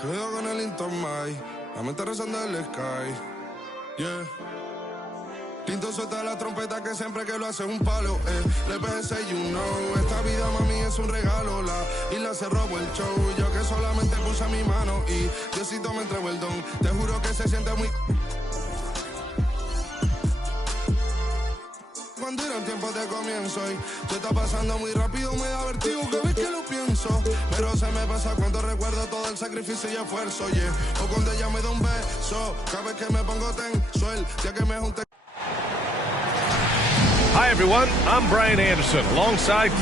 Cuidado con el Intomai, la mente rezando el sky. Yeah. Tinto suelta la trompeta que siempre que lo hace un palo. Le pensé, you know, esta vida mami es un regalo. La isla se robó el show, yo que solamente puse mi mano y Diosito me entregó el don. Te juro que se siente muy... Cuando irán tiempos de comienzo y tú está pasando muy rápido, me da vertigo cada vez que lo pienso. Pero se me pasa cuando recuerdo todo el sacrificio y esfuerzo, yeah. O cuando ella me da un beso, cada vez que me pongo tenso, el día que me junte. Hi everyone, I'm Brian Anderson, alongside...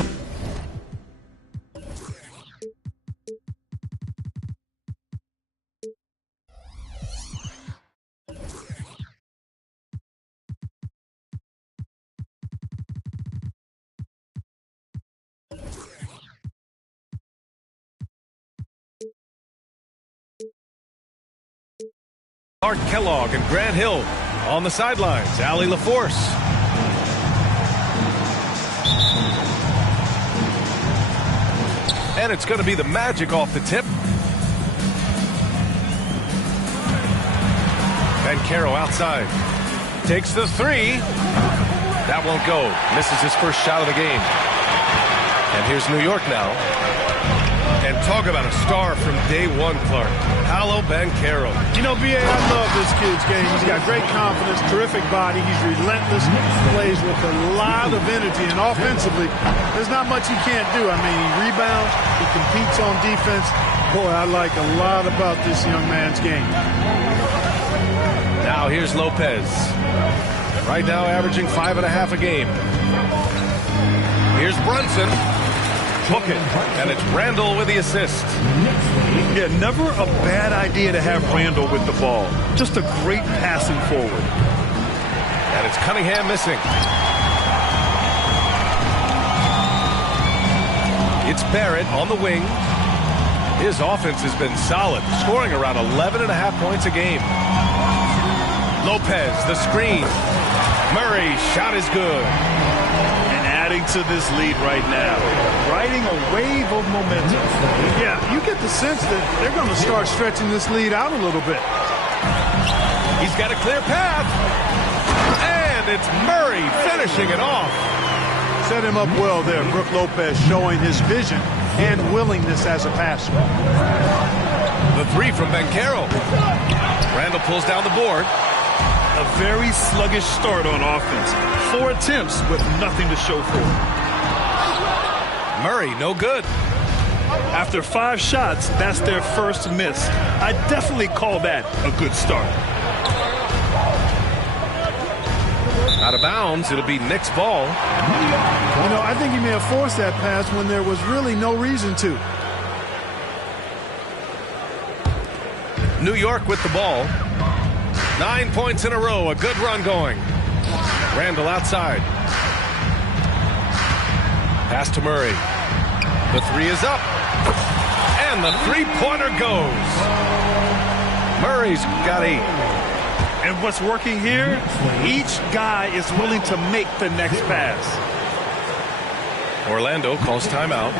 Art Kellogg and Grant Hill. On the sidelines, Allie LaForce. And it's going to be the Magic off the tip. Bancaro outside. Takes the three. That won't go. Misses his first shot of the game. And here's New York now. And talk about a star from day one, Clark. Paolo Bancaro. You know, B.A., I love this kid's game. He's got great confidence, terrific body. He's relentless, plays with a lot of energy. And offensively, there's not much he can't do. I mean, he rebounds, he competes on defense. Boy, I like a lot about this young man's game. Now here's Lopez. Right now averaging 5.5 a game. Here's Brunson. Hook it, and it's Randall with the assist. Yeah, never a bad idea to have Randall with the ball. Just a great passing forward. And it's Cunningham missing. It's Barrett on the wing. His offense has been solid, scoring around 11.5 points a game. Lopez, the screen. Murray, shot is good. Adding to this lead right now, riding a wave of momentum. Yeah, you get the sense that they're going to start stretching this lead out a little bit. He's got a clear path, and it's Murray finishing it off. Set him up well there. Brook Lopez showing his vision and willingness as a passer. The three from Bancaro. Randall pulls down the board. A very sluggish start on offense. 4 attempts with nothing to show for it. Murray, no good. After 5 shots, that's their first miss. I definitely call that a good start. Out of bounds, it'll be Knicks' ball. You know, I think he may have forced that pass when there was really no reason to. New York with the ball. 9 points in a row, a good run going. Randall outside. Pass to Murray. The three is up. And the three-pointer goes. Murray's got 8. And what's working here, each guy is willing to make the next pass. Orlando calls timeout.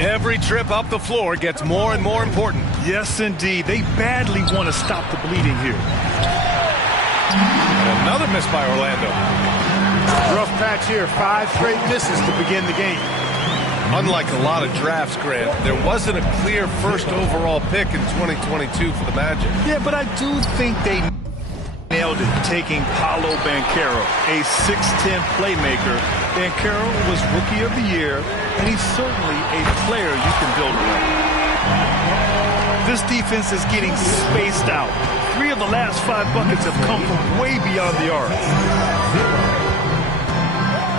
Every trip up the floor gets more and more important. Yes, indeed. They badly want to stop the bleeding here. And another miss by Orlando. Rough patch here. 5 straight misses to begin the game. Unlike a lot of drafts, Grant, there wasn't a clear first overall pick in 2022 for the Magic. Yeah, but I do think they nailed it, taking Paolo Banchero, a 6'10 playmaker. Banchero was Rookie of the Year, and he's certainly a player you can build around. This defense is getting spaced out. 3 of the last 5 buckets have come from way beyond the arc.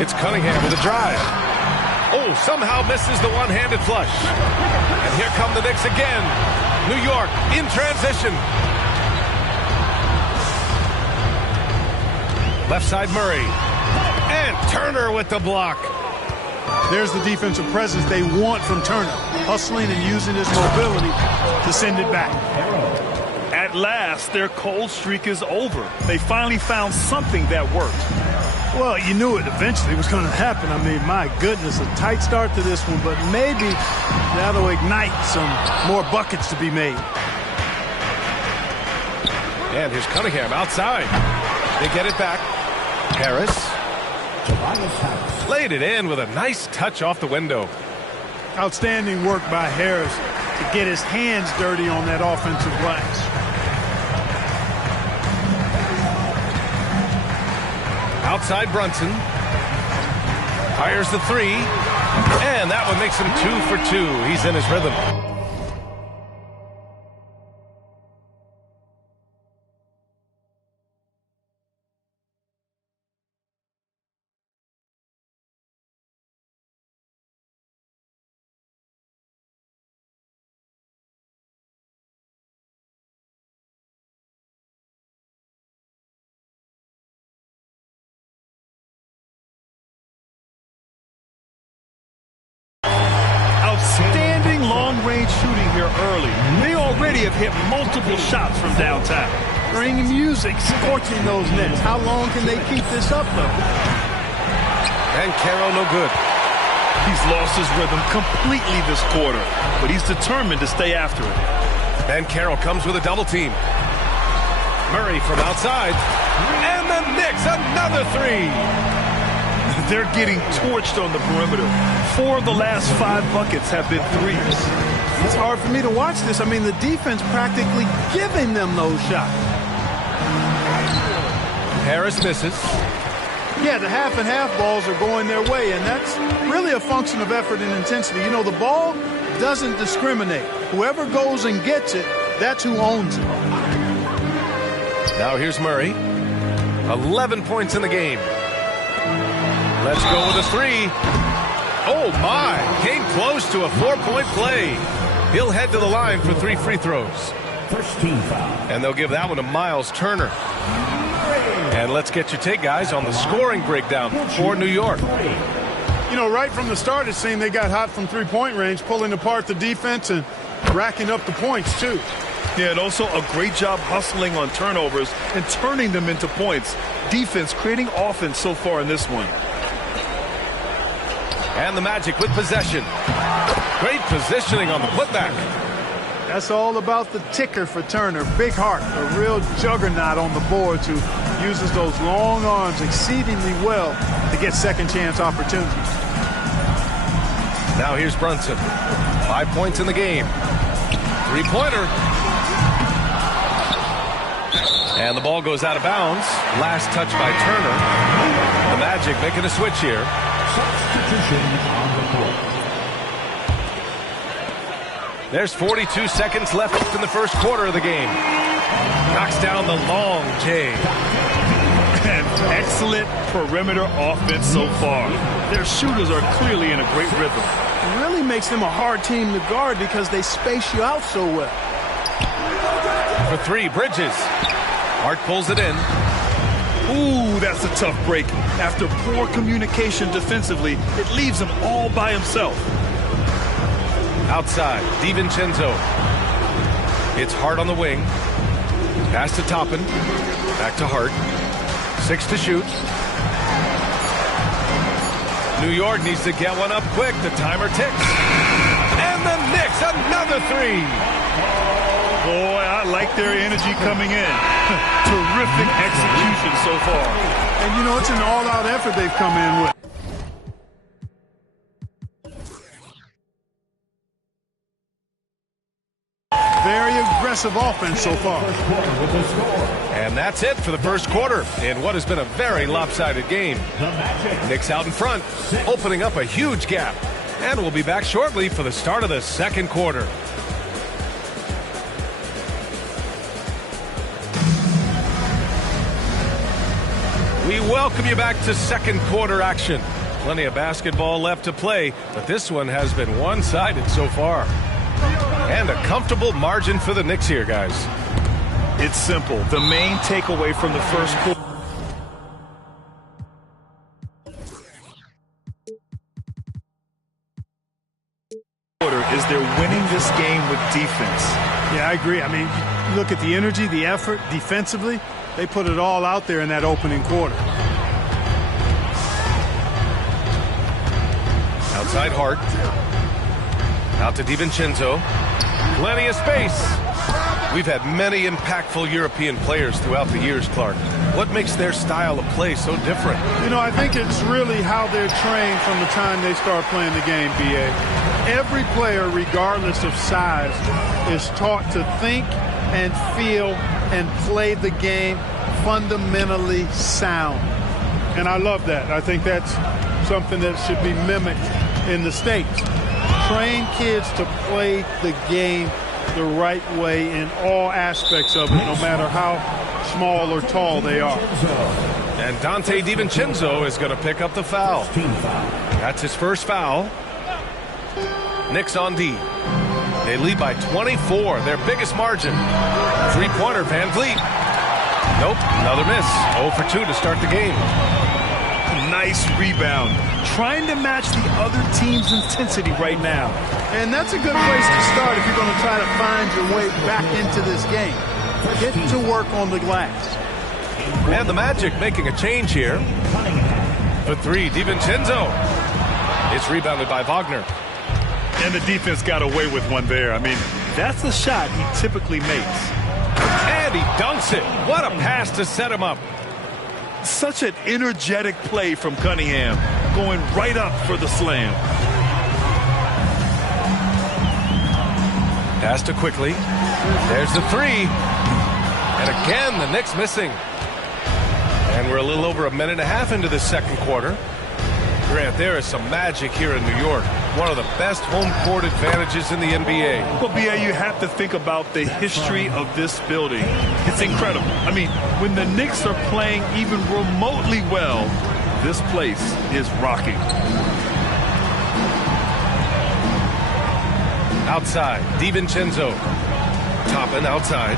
It's Cunningham with a drive. Oh, somehow misses the one-handed flush. And here come the Knicks again. New York in transition. Left side Murray. And Turner with the block. There's the defensive presence they want from Turner. Hustling and using his mobility to send it back. At last, their cold streak is over. They finally found something that worked. Well, you knew it eventually was going to happen. I mean, my goodness, a tight start to this one, but maybe that'll ignite some more buckets to be made. And here's Cunningham outside. They get it back. Harris. Laid it in with a nice touch off the window. Outstanding work by Harris to get his hands dirty on that offensive glass. Outside Brunson. Fires the 3. And that one makes him 2 for 2. He's in his rhythm. Outstanding long-range shooting here early. They already have hit multiple shots from downtown. Bring music, scorching those nets. How long can they keep this up, though? And Caro no good. He's lost his rhythm completely this quarter, but he's determined to stay after it. And Caro comes with a double team. Murray from outside. And the Knicks, another 3. They're getting torched on the perimeter. 4 of the last 5 buckets have been threes. It's hard for me to watch this. I mean, the defense practically giving them those shots. Harris misses. Yeah, the half and half balls are going their way, and that's really a function of effort and intensity. You know, the ball doesn't discriminate. Whoever goes and gets it, that's who owns it. Now here's Murray. 11 points in the game. Let's go with a 3. Oh, my. Came close to a 4-point play. He'll head to the line for 3 free throws. First team foul. And they'll give that one to Miles Turner. And let's get your take, guys, on the scoring breakdown for New York. You know, right from the start, it seemed they got hot from three-point range, pulling apart the defense and racking up the points, too. Yeah, and also a great job hustling on turnovers and turning them into points. Defense creating offense so far in this one. And the Magic with possession. Great positioning on the putback. That's all about the ticker for Turner. Big heart, a real juggernaut on the boards who uses those long arms exceedingly well to get second chance opportunities. Now here's Brunson. 5 points in the game. 3-pointer. And the ball goes out of bounds. Last touch by Turner. The Magic making a switch here. Substitution on the court. There's 42 seconds left in the first quarter of the game. Knocks down the long J. And excellent perimeter offense so far. Their shooters are clearly in a great rhythm. It really makes them a hard team to guard because they space you out so well. For 3, Bridges. Hart pulls it in. Ooh, that's a tough break. After poor communication defensively, it leaves him all by himself. Outside, DiVincenzo. It's Hart on the wing. Pass to Toppin. Back to Hart. 6 to shoot. New York needs to get one up quick. The timer ticks. And the Knicks, another 3. Boy, I like their energy coming in. Terrific execution so far. And, you know, it's an all-out effort they've come in with. impressive offense so far. And that's it for the first quarter in what has been a very lopsided game. Knicks out in front, opening up a huge gap. And we'll be back shortly for the start of the second quarter. We welcome you back to second quarter action. Plenty of basketball left to play, but this one has been one-sided so far. And a comfortable margin for the Knicks here, guys. It's simple. The main takeaway from the first quarter is they're winning this game with defense. Yeah, I agree. I mean, look at the energy, the effort defensively. They put it all out there in that opening quarter. Outside Hart. Out to DiVincenzo. Plenty of space. We've had many impactful European players throughout the years, Clark. What makes their style of play so different? You know, I think it's really how they're trained from the time they start playing the game, B.A. Every player, regardless of size, is taught to think and feel and play the game fundamentally sound. And I love that. I think that's something that should be mimicked in the States. Train kids to play the game the right way in all aspects of it, no matter how small or tall they are. And Dante DiVincenzo is going to pick up the foul. That's his first foul. Knicks on D. They lead by 24, their biggest margin. Three-pointer, Van Vliet. Nope, another miss. 0 for 2 to start the game. Nice rebound. Trying to match the other team's intensity right now. And that's a good place to start if you're going to try to find your way back into this game. Get to work on the glass. And the Magic making a change here. For three, DiVincenzo. It's rebounded by Wagner. And the defense got away with one there. I mean, that's the shot he typically makes. And he dunks it. What a pass to set him up. Such an energetic play from Cunningham, going right up for the slam. Pass to Quickly. There's the three. And again, the Knicks missing. And we're a little over a minute and a half into the second quarter. Grant, there is some magic here in New York. One of the best home court advantages in the NBA. Well, B.A., you have to think about the history of this building. It's incredible. I mean, when the Knicks are playing even remotely well, this place is rocking. Outside, DiVincenzo. Toppin outside.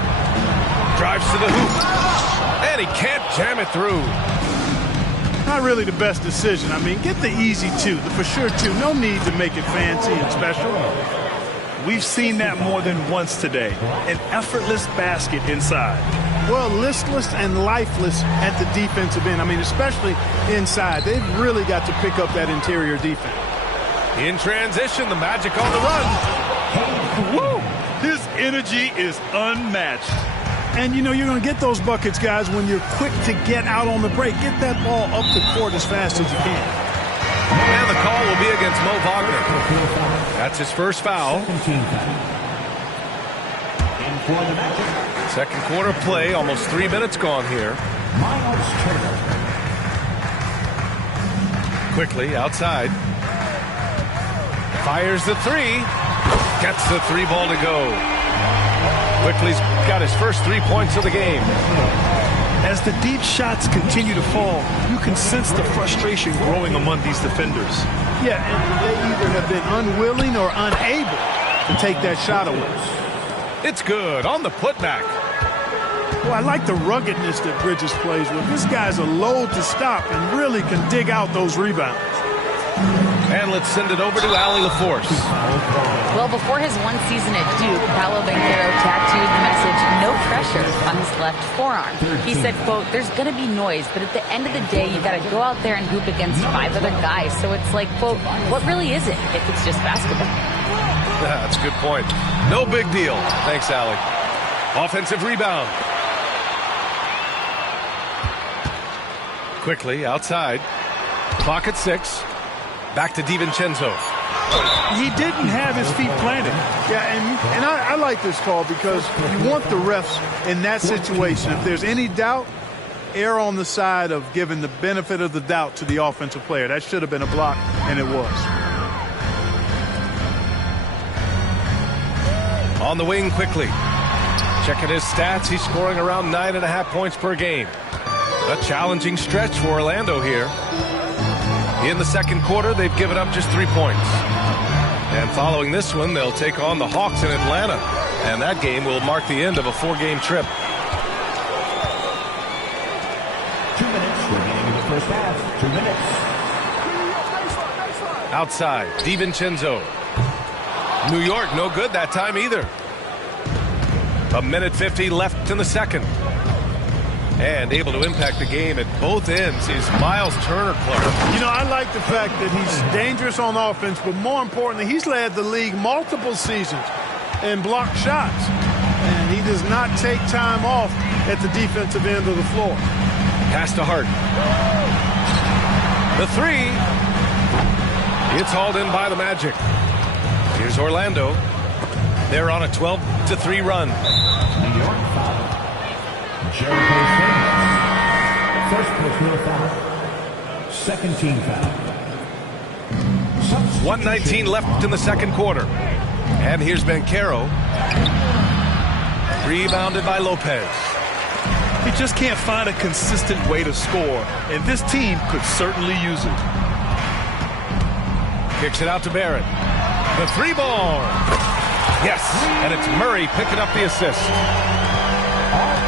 Drives to the hoop. And he can't jam it through. Not really the best decision. I mean, get the easy two, the for sure two. No need to make it fancy and special. We've seen that more than once today. An effortless basket inside. Well, listless and lifeless at the defensive end. I mean, especially inside. They've really got to pick up that interior defense. In transition, the Magic on the run. Woo! His energy is unmatched. And, you know, you're going to get those buckets, guys, when you're quick to get out on the break. Get that ball up the court as fast as you can. And the call will be against Mo Wagner. That's his first foul. Second quarter play, almost 3 minutes gone here. Quickly, outside. Fires the three. Gets the three ball to go. Quickly's got his first 3 points of the game. As the deep shots continue to fall, you can sense the frustration growing among these defenders. Yeah, and they either have been unwilling or unable to take that shot away. It's good on the putback. Well, I like the ruggedness that Bridges plays with. This guy's a load to stop and really can dig out those rebounds. And let's send it over to Allie LaForce. Well, before his one season at Duke, Paolo Banchero tattooed the message, "No pressure," on his left forearm. He said, quote, "There's going to be noise, but at the end of the day, you got to go out there and hoop against 5 other guys." So it's like, quote, what really is it if it's just basketball? That's a good point. No big deal. Thanks, Allie. Offensive rebound. Quickly, outside. Clock at 6. Back to DiVincenzo. He didn't have his feet planted. Yeah, and I like this call because you want the refs in that situation. If there's any doubt, err on the side of giving the benefit of the doubt to the offensive player. That should have been a block, and it was. On the wing quickly. Checking his stats, he's scoring around 9.5 points per game. A challenging stretch for Orlando here. In the second quarter, they've given up just 3 points. And following this one, they'll take on the Hawks in Atlanta. And that game will mark the end of a 4-game trip. 2 minutes remaining in the first half. 2 minutes. Outside, DiVincenzo. New York, no good that time either. 1:50 left in the second. And able to impact the game at both ends is Miles Turner, Clark. You know, I like the fact that he's dangerous on offense, but more importantly, he's led the league multiple seasons in blocked shots. And he does not take time off at the defensive end of the floor. Pass to Hart. The three. It's hauled in by the Magic. Here's Orlando. They're on a 12-3 run. New York foul. Jericho Sims. First personal foul. Second team foul. 1:19 left in the second quarter. And here's Banchero. Rebounded by Lopez. He just can't find a consistent way to score, and this team could certainly use it. Kicks it out to Barrett. The three ball. Yes, and it's Murray picking up the assist.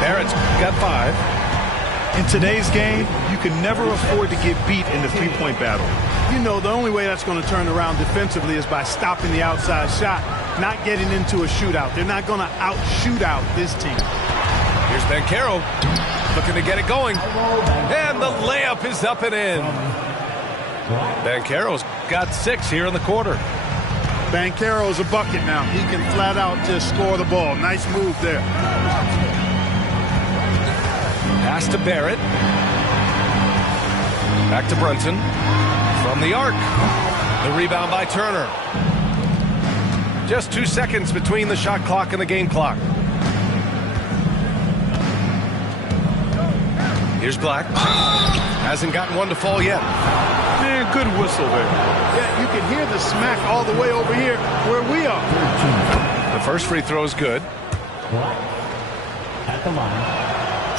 Barrett's got 5. In today's game, you can never afford to get beat in the three-point battle. You know, the only way that's going to turn around defensively is by stopping the outside shot, not getting into a shootout. They're not going to out-shootout this team. Here's Banchero looking to get it going. And the layup is up and in. Banchero's got 6 here in the quarter. Banchero's a bucket now. He can flat out just score the ball. Nice move there. Pass to Barrett. Back to Brunson. From the arc. The rebound by Turner. Just 2 seconds between the shot clock and the game clock. Here's Black. Hasn't gotten one to fall yet. Man, good whistle there. Yeah, you can hear the smack all the way over here where we are. The first free throw is good. Black at the line.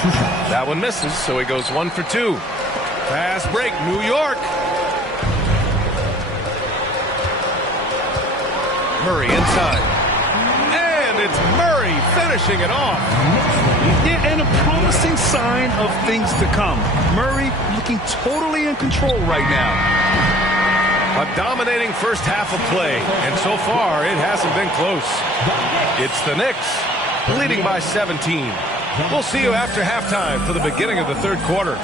2 shots. That one misses, so he goes 1 for 2. Fast break, New York. Murray inside. And it's Murray finishing it off. Yeah, and a promising sign of things to come. Murray looking totally in control right now. A dominating first half of play, and so far it hasn't been close. It's the Knicks leading by 17. We'll see you after halftime for the beginning of the third quarter.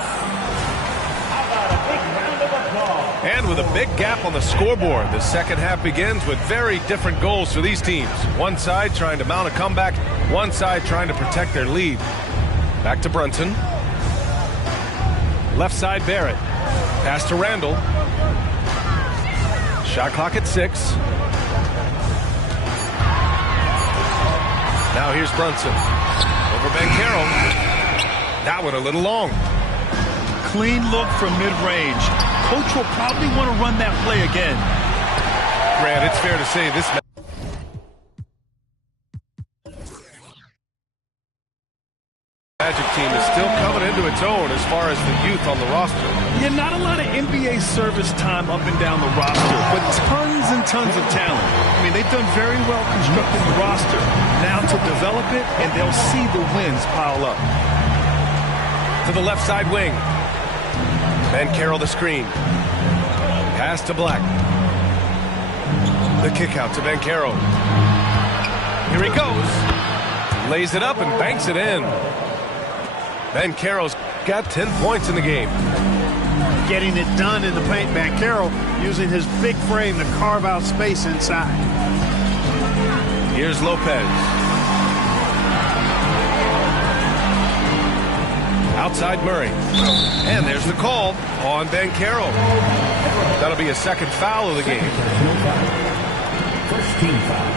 And with a big gap on the scoreboard, the second half begins with very different goals for these teams. One side trying to mount a comeback, one side trying to protect their lead. Back to Brunson. Left side Barrett. Pass to Randall. Shot clock at 6. Now here's Brunson. Over Banchero. That one a little long. Clean look from mid-range. Coach will probably want to run that play again. Grant, it's fair to say this Magic team is still coming into its own as far as the youth on the roster. Yeah, not a lot of NBA service time up and down the roster, but tons and tons of talent. I mean, they've done very well constructing the roster. Now to develop it, and they'll see the wins pile up. To the left side wing. Banchero the screen. Pass to Black. The kick out to Banchero. Here he goes. Lays it up and banks it in. Banchero's got 10 points in the game. Getting it done in the paint. Banchero using his big frame to carve out space inside. Here's Lopez. Outside Murray. And there's the call on Banchero. That'll be a second foul of the game. Personal foul. First team foul.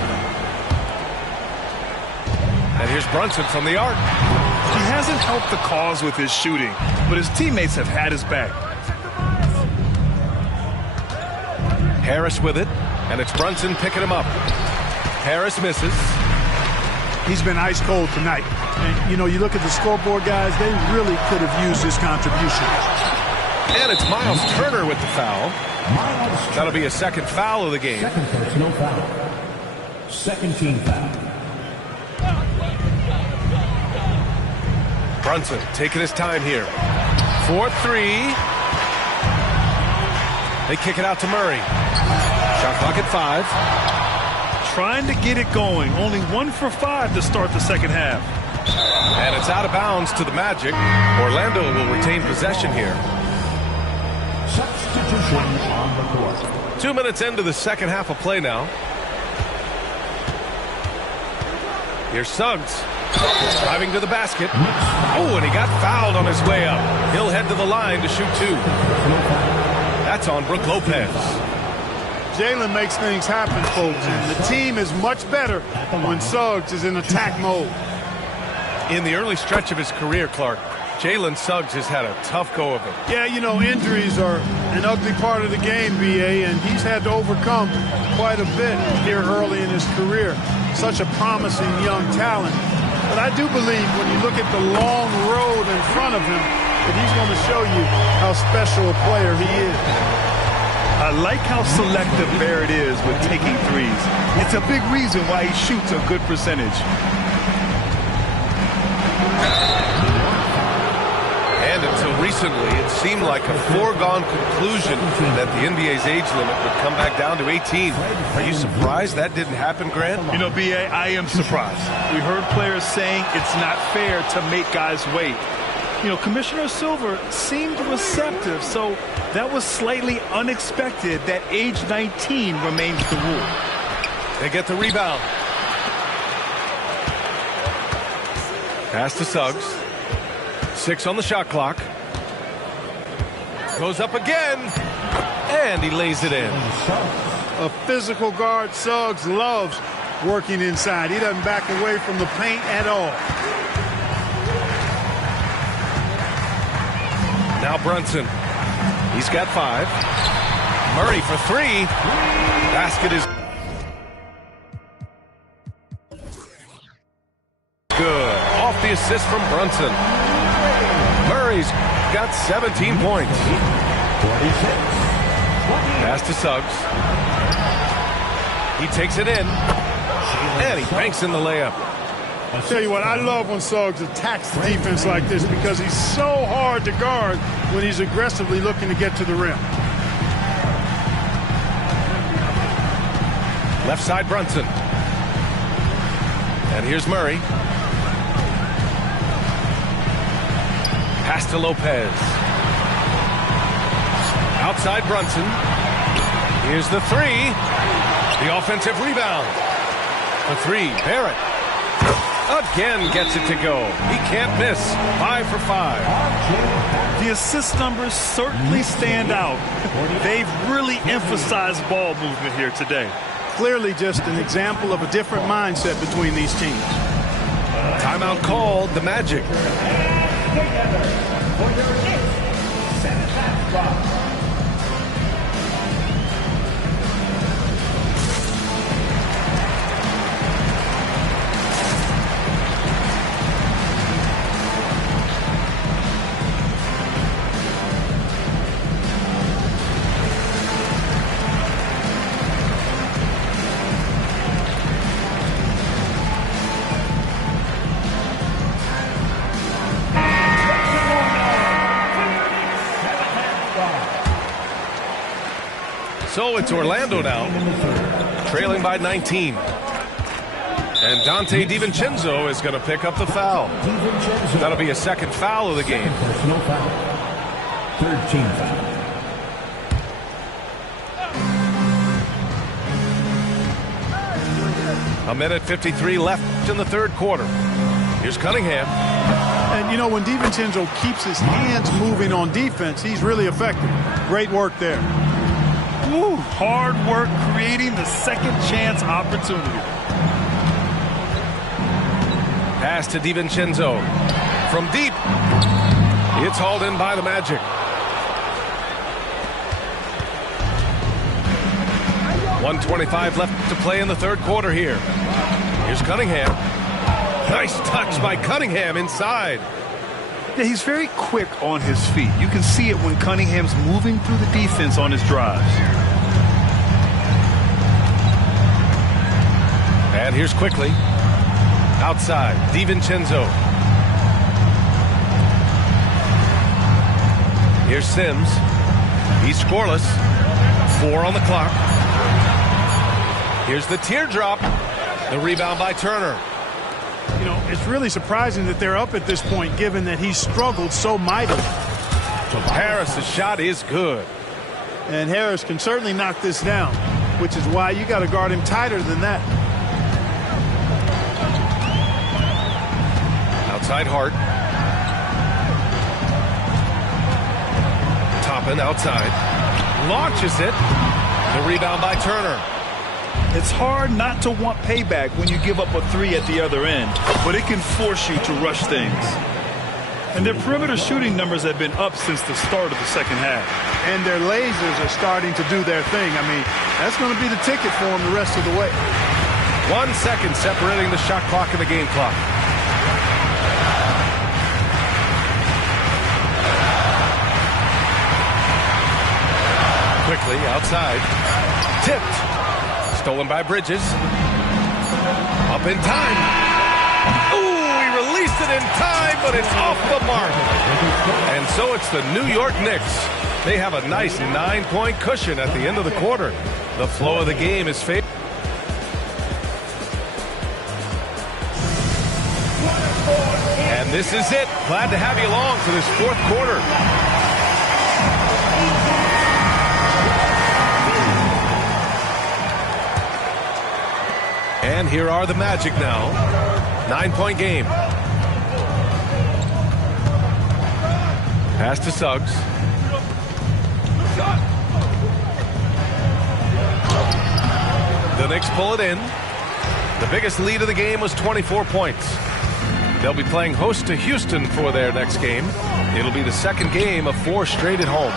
And here's Brunson from the arc. He hasn't helped the cause with his shooting, but his teammates have had his back. Harris with it, and it's Brunson picking him up. Harris misses. He's been ice cold tonight. And, you know, you look at the scoreboard, guys, they really could have used his contribution. And it's Miles Turner with the foul. That'll be a second foul of the game. Second personal foul. Second team foul. Brunson taking his time here. 4-3. They kick it out to Murray. Shot clock at 5. Trying to get it going. Only 1 for 5 to start the second half. And it's out of bounds to the Magic. Orlando will retain possession here. Substitution on the court. 2 minutes into the second half of play now. Here's Suggs. Driving to the basket. Oh, and he got fouled on his way up. He'll head to the line to shoot 2. That's on Brook Lopez. Jalen makes things happen, folks, and the team is much better when Suggs is in attack mode. In the early stretch of his career, Clark, Jalen Suggs has had a tough go of it. Yeah, you know, injuries are an ugly part of the game, B.A., and he's had to overcome quite a bit here early in his career. Such a promising young talent. But I do believe when you look at the long road in front of him, that he's going to show you how special a player he is. I like how selective Barrett is with taking threes. It's a big reason why he shoots a good percentage. And until recently, it seemed like a foregone conclusion that the NBA's age limit would come back down to 18. Are you surprised that didn't happen, Grant? You know, B.A., I am surprised. We heard players saying it's not fair to make guys wait. You know, Commissioner Silver seemed receptive, so that was slightly unexpected that age 19 remains the rule. They get the rebound. Pass to Suggs. 6 on the shot clock. Goes up again. And he lays it in. A physical guard, Suggs loves working inside. He doesn't back away from the paint at all. Now Brunson. He's got 5. Murray for 3. Basket is good. Off the assist from Brunson. Murray's got 17 points. 46. Pass to Suggs. He takes it in. And he banks in the layup. I'll tell you what, I love when Suggs attacks the defense like this because he's so hard to guard when he's aggressively looking to get to the rim. Left side Brunson. And here's Murray. Pass to Lopez. Outside Brunson. Here's the 3. The offensive rebound. The 3, Barrett. Again gets it to go. He can't miss. 5 for 5. The assist numbers certainly stand out. They've really emphasized ball movement here today. Clearly just an example of a different mindset between these teams. Timeout called, the Magic. So it's Orlando now, trailing by 19. And Dante DiVincenzo is going to pick up the foul. That'll be a second foul of the game. Personal foul. Third team foul. A minute 53 left in the third quarter. Here's Cunningham. And, you know, when DiVincenzo keeps his hands moving on defense, he's really effective. Great work there. Ooh, hard work creating the second chance opportunity. Pass to DiVincenzo. From deep. It's hauled in by the Magic. 1:25 left to play in the third quarter here. Here's Cunningham. Nice touch by Cunningham inside. Yeah, he's very quick on his feet. You can see it when Cunningham's moving through the defense on his drives. And here's quickly. Outside, DiVincenzo. Here's Sims. He's scoreless. 4 on the clock. Here's the teardrop. The rebound by Turner. You know, it's really surprising that they're up at this point, given that he struggled so mightily. Harris's shot is good. And Harris can certainly knock this down, which is why you got to guard him tighter than that. Outside Hart. Toppin outside. Launches it. The rebound by Turner. It's hard not to want payback when you give up a 3 at the other end, but it can force you to rush things. And their perimeter shooting numbers have been up since the start of the second half. And their lasers are starting to do their thing. I mean, that's going to be the ticket for them the rest of the way. 1 second separating the shot clock and the game clock. Quickly outside. Tipped. Stolen by Bridges. Up in time. Ooh, he released it in time, but it's off the mark. And so it's the New York Knicks. They have a nice 9-point cushion at the end of the quarter. The flow of the game is favored. And this is it. Glad to have you along for this fourth quarter. And here are the Magic now. 9-point game. Pass to Suggs. The Knicks pull it in. The biggest lead of the game was 24 points. They'll be playing host to Houston for their next game. It'll be the second game of 4 straight at home.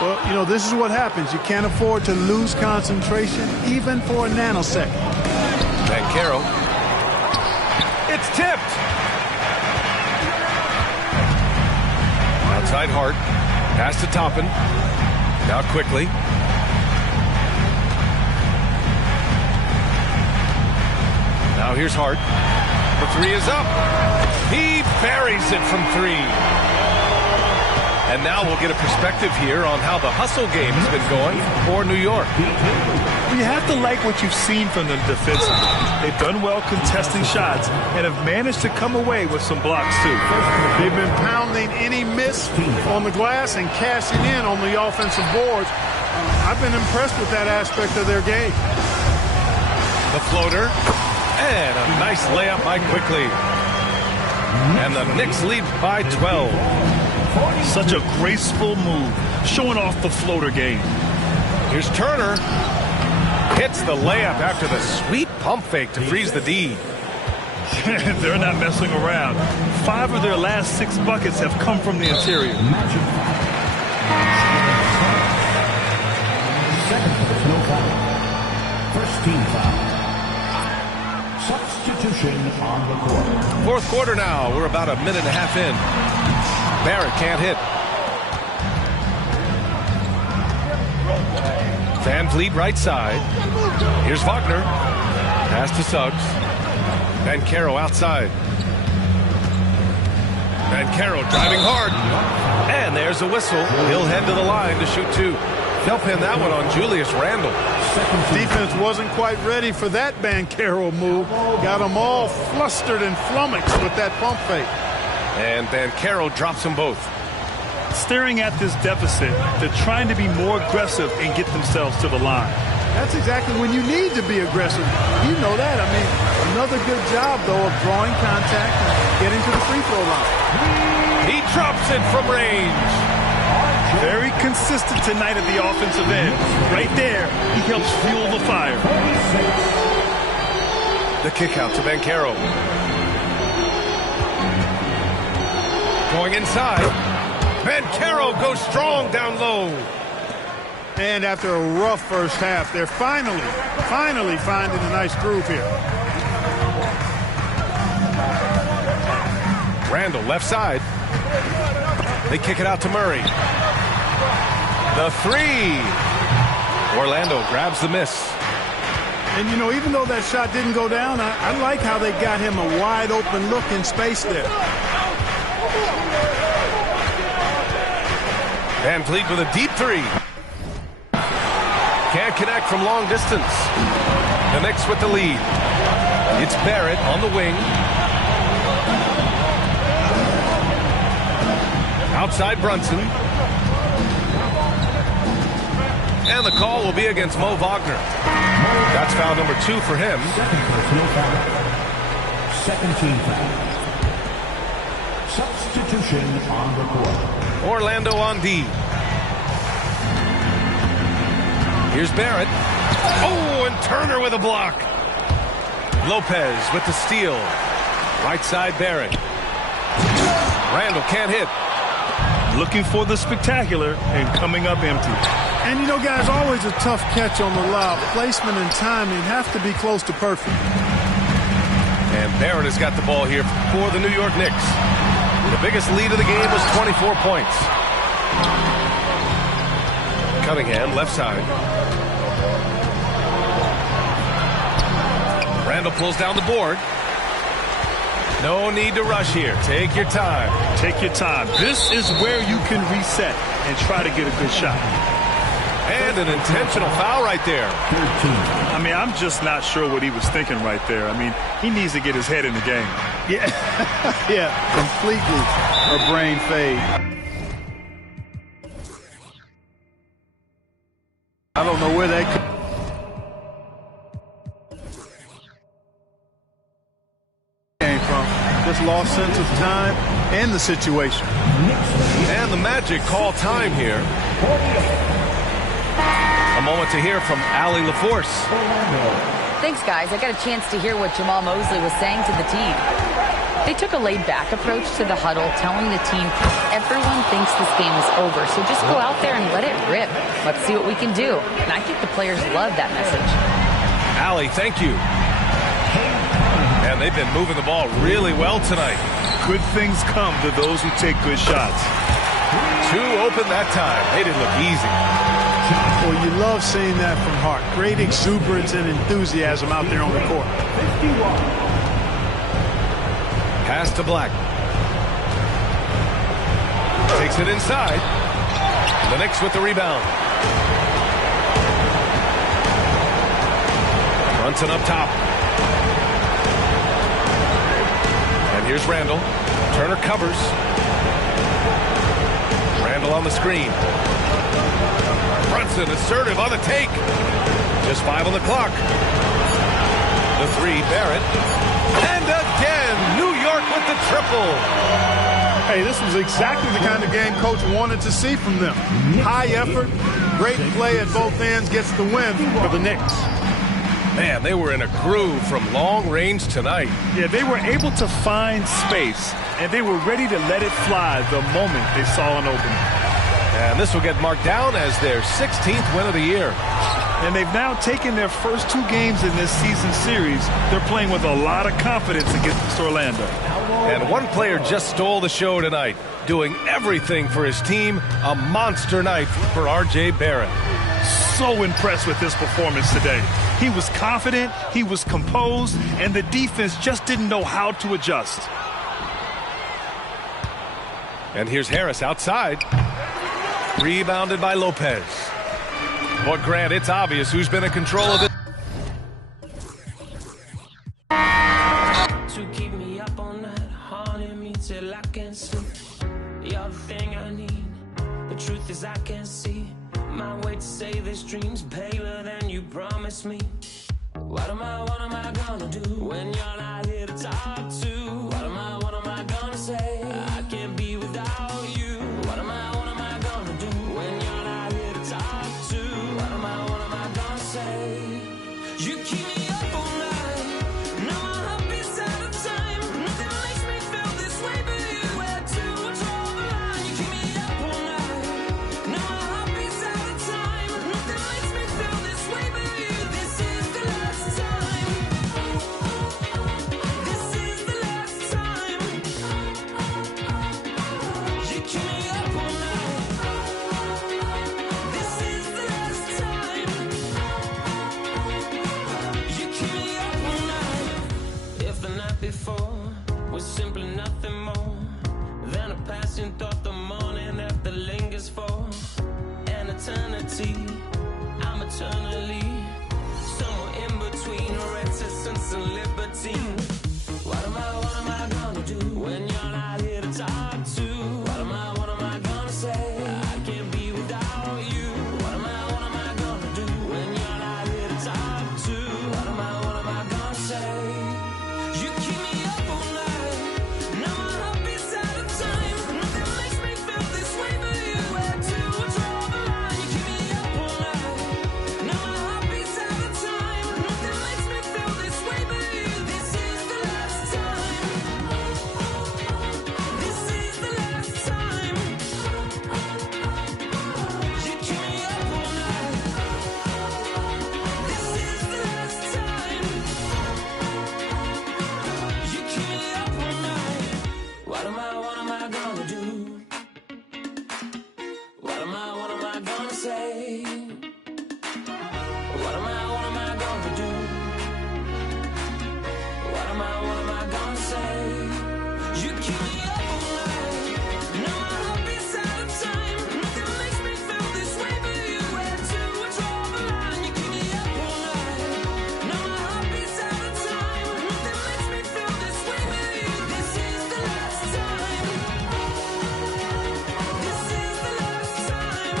Well, you know, this is what happens. You can't afford to lose concentration even for a nanosecond. Banchero. It's tipped. Outside Hart. Pass to Toppin. Now quickly. Now here's Hart. The 3 is up. He buries it from 3. And now we'll get a perspective here on how the hustle game has been going for New York. You have to like what you've seen from them defensively. They've done well contesting shots and have managed to come away with some blocks too. They've been pounding any miss on the glass and cashing in on the offensive boards. I've been impressed with that aspect of their game. The floater. And a nice layup by Quickly. And the Knicks lead by 12. Such a graceful move, showing off the floater game. Here's Turner. Hits the layup after the sweet pump fake to freeze the D. They're not messing around. 5 of their last 6 buckets have come from the interior. Second, no foul. First team foul. Substitution on the court. Fourth quarter now. We're about a minute and a half in. Barrett can't hit. Van Vliet right side. Here's Wagner. Pass to Suggs. Banchero outside. Banchero driving hard. And there's a whistle. He'll head to the line to shoot 2. They'll pin that one on Julius Randle. Defense wasn't quite ready for that Banchero move. Got them all flustered and flummoxed with that pump fake. And Banchero drops them both. Staring at this deficit, they're trying to be more aggressive and get themselves to the line. That's exactly when you need to be aggressive. You know that. I mean, another good job, though, of drawing contact and getting to the free throw line. He drops it from range. Very consistent tonight at the offensive end. Right there, he helps fuel the fire. The kick out to Banchero. Going inside. Banchero goes strong down low. And after a rough first half, they're finally finding a nice groove here. Randall left side. They kick it out to Murray. The three. Orlando grabs the miss. And, you know, even though that shot didn't go down, I like how they got him a wide open look in space there. Van Vliet with a deep three. Can't connect from long distance. The Knicks with the lead. It's Barrett on the wing. Outside Brunson. And the call will be against Mo Wagner. That's foul number 2 for him. Second team foul. Substitution on the court. Orlando on D. Here's Barrett. Oh, and Turner with a block. Lopez with the steal. Right side Barrett. Randall can't hit. Looking for the spectacular and coming up empty. And, you know, guys, always a tough catch on the lob. Placement and timing have to be close to perfect. And Barrett has got the ball here for the New York Knicks. The biggest lead of the game was 24 points. Cunningham, left side. Randall pulls down the board. No need to rush here. Take your time. Take your time. This is where you can reset and try to get a good shot. And an intentional foul right there. 13. I mean, I'm just not sure what he was thinking right there. I mean, he needs to get his head in the game. Yeah, yeah, completely a brain fade. I don't know where that came from. Just lost sense of time and the situation. And the Magic call time here. A moment to hear from Allie LaForce. Thanks, guys. I got a chance to hear what Jamal Mosley was saying to the team. They took a laid-back approach to the huddle, telling the team, everyone thinks this game is over, so just go out there and let it rip. Let's see what we can do. And I think the players love that message. Allie, thank you. And they've been moving the ball really well tonight. Good things come to those who take good shots. 2 open that time. They didn't look easy. Well, you love seeing that from Hart. Great exuberance and enthusiasm out there on the court. Pass to Black. Takes it inside. The Knicks with the rebound. Brunson up top. And here's Randall. Turner covers. Randall on the screen. Brunson assertive on the take. Just 5 on the clock. The 3, Barrett. And again, New York with the triple. Hey, this was exactly the kind of game Coach wanted to see from them. High effort, great play at both ends, gets the win for the Knicks. Man, they were in a groove from long range tonight. Yeah, they were able to find space, and they were ready to let it fly the moment they saw an opening. And this will get marked down as their 16th win of the year. And they've now taken their first 2 games in this season series. They're playing with a lot of confidence against Orlando. And one player just stole the show tonight, doing everything for his team. A monster night for R.J. Barrett. So impressed with his performance today. He was confident, he was composed, and the defense just didn't know how to adjust. And here's Harris outside. Rebounded by Lopez. But Grant, it's obvious who's been in control of it. To keep me up all night, haunting me till I can't sleep. You're the thing I need. The truth is I can't see my way to say this dream's paler than you promised me. What am I gonna do when you're not here to talk to? What am I gonna say? I can't be without you. What am I gonna do You keep me up all night. Now my heart beats out of time. Nothing makes me feel this way but you. Where to draw the line? You keep me up all night. Now my heart beats out of time. Nothing makes me feel this way but you. This is the last time. This is the last time. You keep me up all night. This is the last time. You keep me up all night. If the night before was simply nothing more than a passing thought, the morning after lingers for an eternity. I'm eternally somewhere in between reticence and libertine. What am I gonna do when you're not here to talk to? What am I gonna say? I can't be without you. What am I gonna do when you're not here to talk to? What am I gonna say? You keep me up all night. Now my heart beats out of time. Nothing makes me feel this way but you. Where to draw the line? You keep me up all night. Now my heart beats out of time. Nothing makes me feel this way but you. This is the last time. This is the last time. You keep me up all night. This is the last time. You keep me up all night. What am I gonna do? What am I gonna say? What am I gonna do? What am I gonna say? You keep me up all night. Now my heart beats out of time. Nothing makes me feel this way but you. Where to draw the line? You keep me up all night. Now my heart beats out of time. Nothing makes me feel this way but you. This is the last time. This is the last time.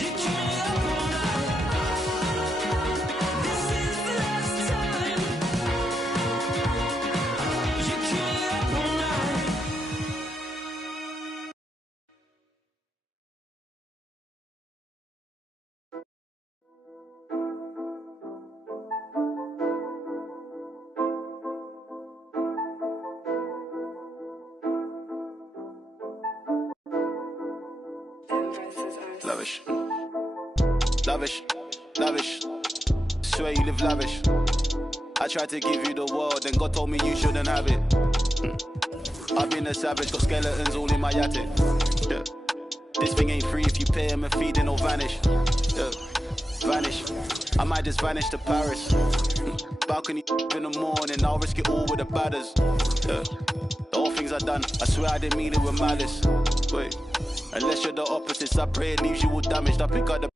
You keep me up all night. This is the last time. You keep me up all night. Lavish, lavish, lavish. Swear you live lavish. I tried to give you the world, then God told me you shouldn't have it. I've been a savage, got skeletons all in my attic. Yeah. This thing ain't free if you pay him a fee, then it'll vanish. Yeah. Vanish. I might just vanish to Paris. Balcony in the morning, I'll risk it all with the badders. Yeah. The whole things I done, I swear I didn't mean it with malice. Wait, unless you're the opposites, I pray it leaves you all damaged. I pick up the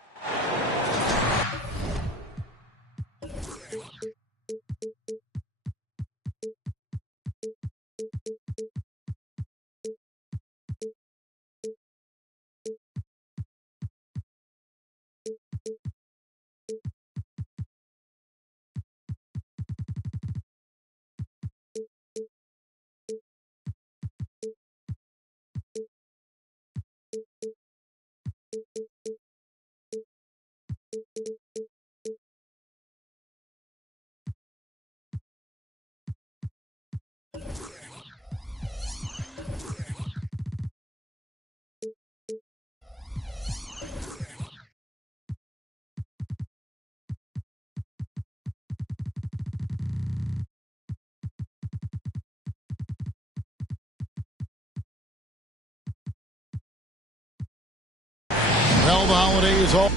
Well, the holiday is all.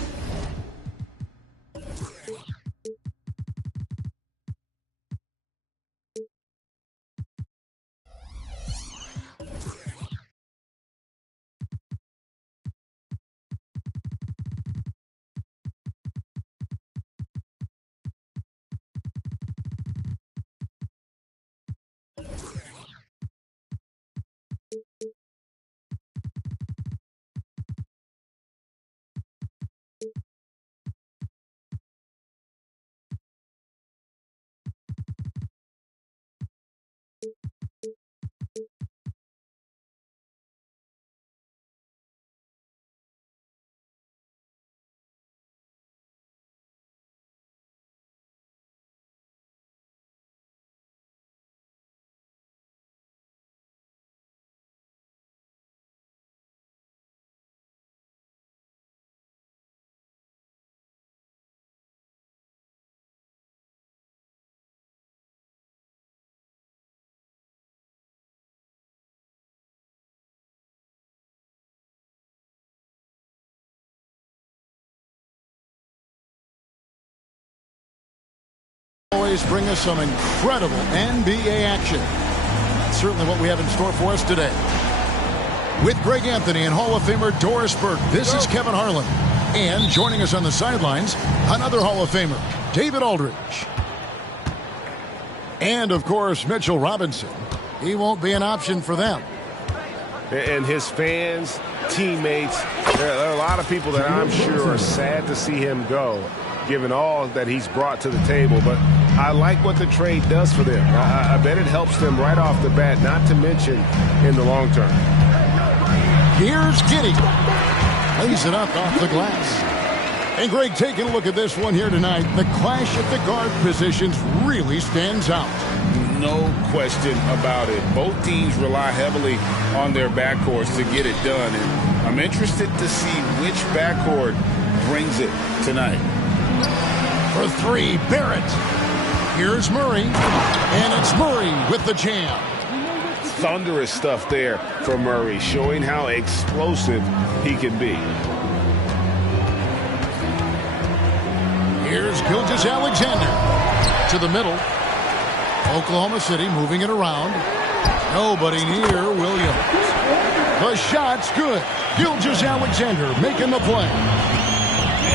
always bring us some incredible NBA action. That's certainly what we have in store for us today. With Greg Anthony and Hall of Famer Doris Burke, this is Kevin Harlan. And joining us on the sidelines, another Hall of Famer, David Aldridge. And, of course, Mitchell Robinson. He won't be an option for them. And his fans, teammates, there are a lot of people that I'm sure are sad to see him go, given all that he's brought to the table. But I like what the trade does for them. I bet it helps them right off the bat, not to mention in the long term. Here's Giddey. Lays it up off the glass. And Greg, taking a look at this one here tonight, the clash at the guard positions really stands out. No question about it. Both teams rely heavily on their backcourts to get it done. And I'm interested to see which backcourt brings it tonight. For three, Barrett. Here's Murray. And it's Murray with the jam. Thunderous stuff there for Murray, showing how explosive he can be. Here's Gilgeous-Alexander to the middle. Oklahoma City moving it around. Nobody near Williams. The shot's good. Gilgeous-Alexander making the play.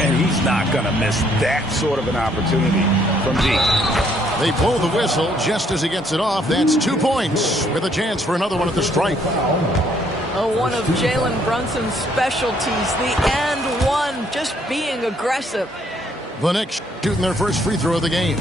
And he's not going to miss that sort of an opportunity from deep. They blow the whistle just as he gets it off. That's 2 points with a chance for another one at the stripe. One of Jalen Brunson's specialties, the and one, just being aggressive. The Knicks shooting their first free throw of the game.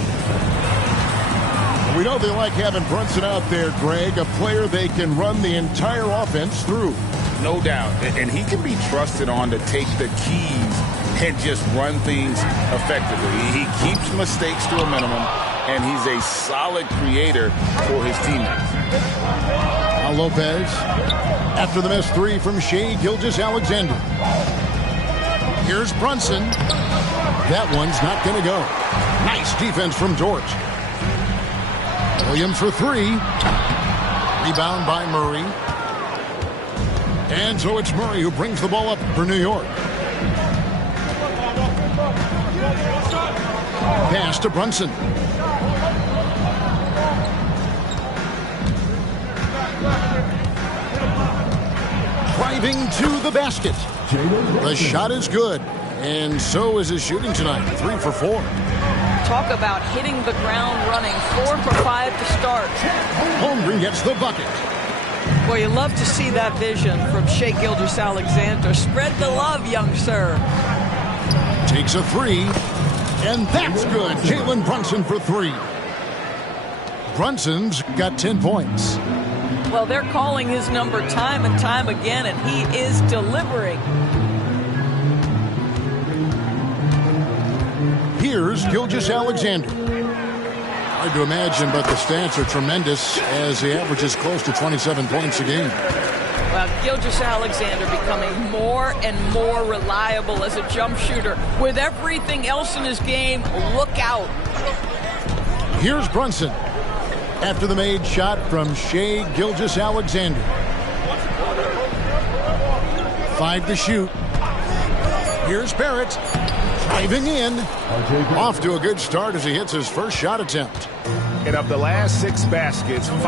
We know they like having Brunson out there, Greg, a player they can run the entire offense through. No doubt. And he can be trusted on to take the keys and just run things effectively. He keeps mistakes to a minimum, and he's a solid creator for his teammates. Now Lopez, after the missed three from Shai Gilgeous-Alexander. Here's Brunson. That one's not going to go. Nice defense from Dort. Williams for three. Rebound by Murray. And so it's Murray who brings the ball up for New York. Pass to Brunson. Driving to the basket. The shot is good. And so is his shooting tonight. 3 for 4. Talk about hitting the ground running. 4 for 5 to start. Holmgren gets the bucket. Well, you love to see that vision from Shai Gilgeous-Alexander. Spread the love, young sir. Takes a three. And that's good. Jalen Brunson for 3. Brunson's got 10 points. Well, they're calling his number time and time again, and he is delivering. Here's Gilgeous-Alexander. Hard to imagine, but the stats are tremendous as he averages close to 27 points a game. Well, Gilgeous-Alexander becoming more and more reliable as a jump shooter. With everything else in his game, look out. Here's Brunson. After the made shot from Shai Gilgeous-Alexander. 5 to shoot. Here's Barrett. Driving in. Off to a good start as he hits his first shot attempt. And of the last 6 baskets, 5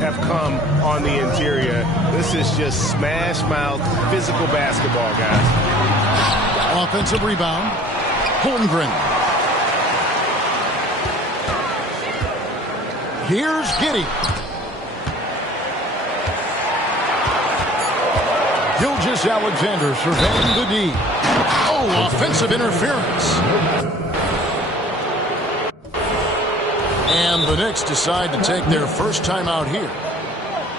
have come on the interior. This is just smash mouth physical basketball, guys. Offensive rebound. Holmgren. Here's Giddey. Gilgeous-Alexander surveying the D. Oh, offensive interference. And the Knicks decide to take their first time out here.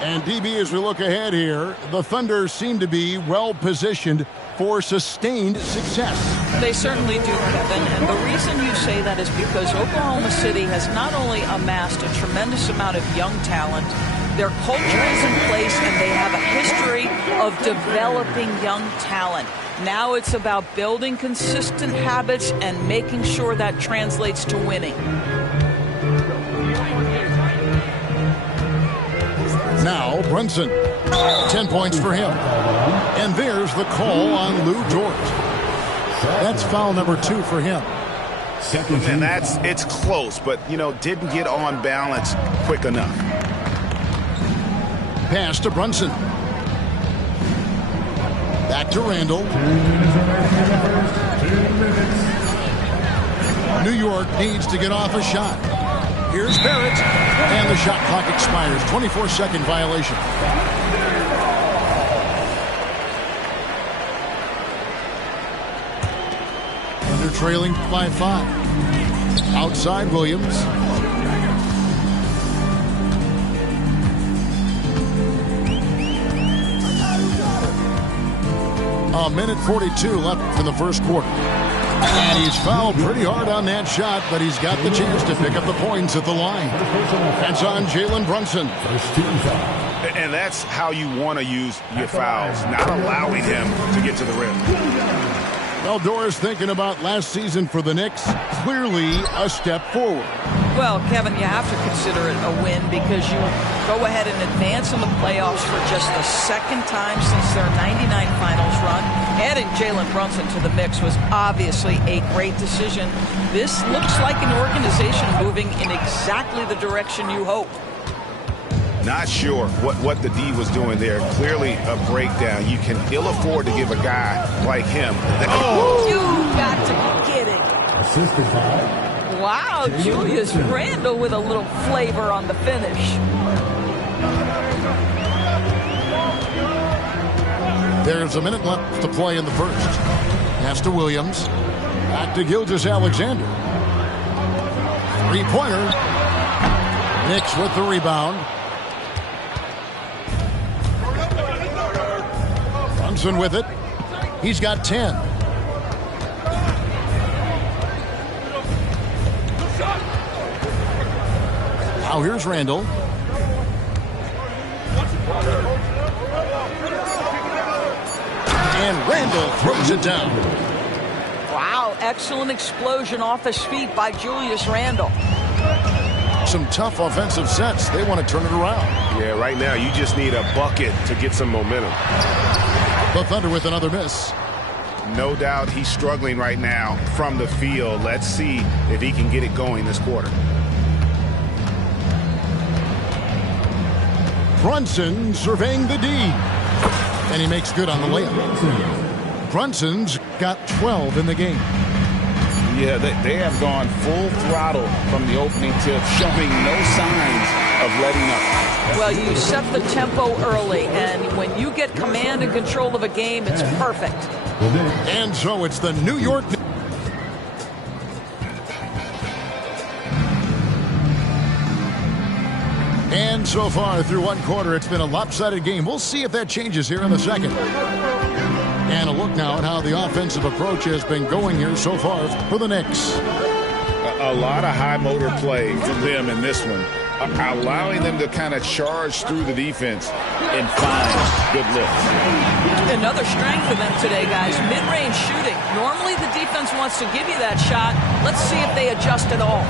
And DB, as we look ahead here, the Thunder seem to be well positioned for sustained success. They certainly do, Kevin. And the reason you say that is because Oklahoma City has not only amassed a tremendous amount of young talent, their culture is in place, and they have a history of developing young talent. Now it's about building consistent habits and making sure that translates to winning. Now Brunson, 10 points for him. And there's the call on Lou Dort. That's foul number 2 for him. And it's close, but, didn't get on balance quick enough. Pass to Brunson. Back to Randall. New York needs to get off a shot. Here's Barrett. And the shot clock expires. 24-second violation. Under trailing by 5. Outside Williams. A minute 42 left in the first quarter. And he's fouled pretty hard on that shot, but he's got the chance to pick up the points at the line. That's on Jalen Brunson. And that's how you want to use your fouls, not allowing him to get to the rim. Well, Doris, thinking about last season for the Knicks, clearly a step forward. Well, Kevin, you have to consider it a win because you go ahead and advance in the playoffs for just the second time since their 99 finals run. Adding Jalen Brunson to the mix was obviously a great decision. This looks like an organization moving in exactly the direction you hope. Not sure what the D was doing there. Clearly a breakdown. You can ill afford to give a guy like him. Oh! You got to be kidding. Assisted by... Wow, Julius Randle with a little flavor on the finish. There's a minute left to play in the first. Pass to Williams. Back to Gilgeous-Alexander. Three-pointer. Knicks with the rebound. Brunson with it. He's got 10. Now here's Randall. And Randall throws it down. Wow, excellent explosion off his feet by Julius Randle. Some tough offensive sets. They want to turn it around. Yeah, right now you just need a bucket to get some momentum. The Thunder with another miss. No doubt he's struggling right now from the field. Let's see if he can get it going this quarter. Brunson surveying the D. And he makes good on the layup. Brunson's got 12 in the game. Yeah, they have gone full throttle from the opening tip, showing no signs of letting up. Well, you set the tempo early, and when you get command and control of a game, it's perfect. And so it's the New York Knicks. And so far through one quarter, it's been a lopsided game. We'll see if that changes here in the second. And a look now at how the offensive approach has been going here so far for the Knicks. A lot of high motor play from them in this one, allowing them to kind of charge through the defense and find good looks. Another strength for them today, guys, mid-range shooting. Normally the defense wants to give you that shot. Let's see if they adjust at all.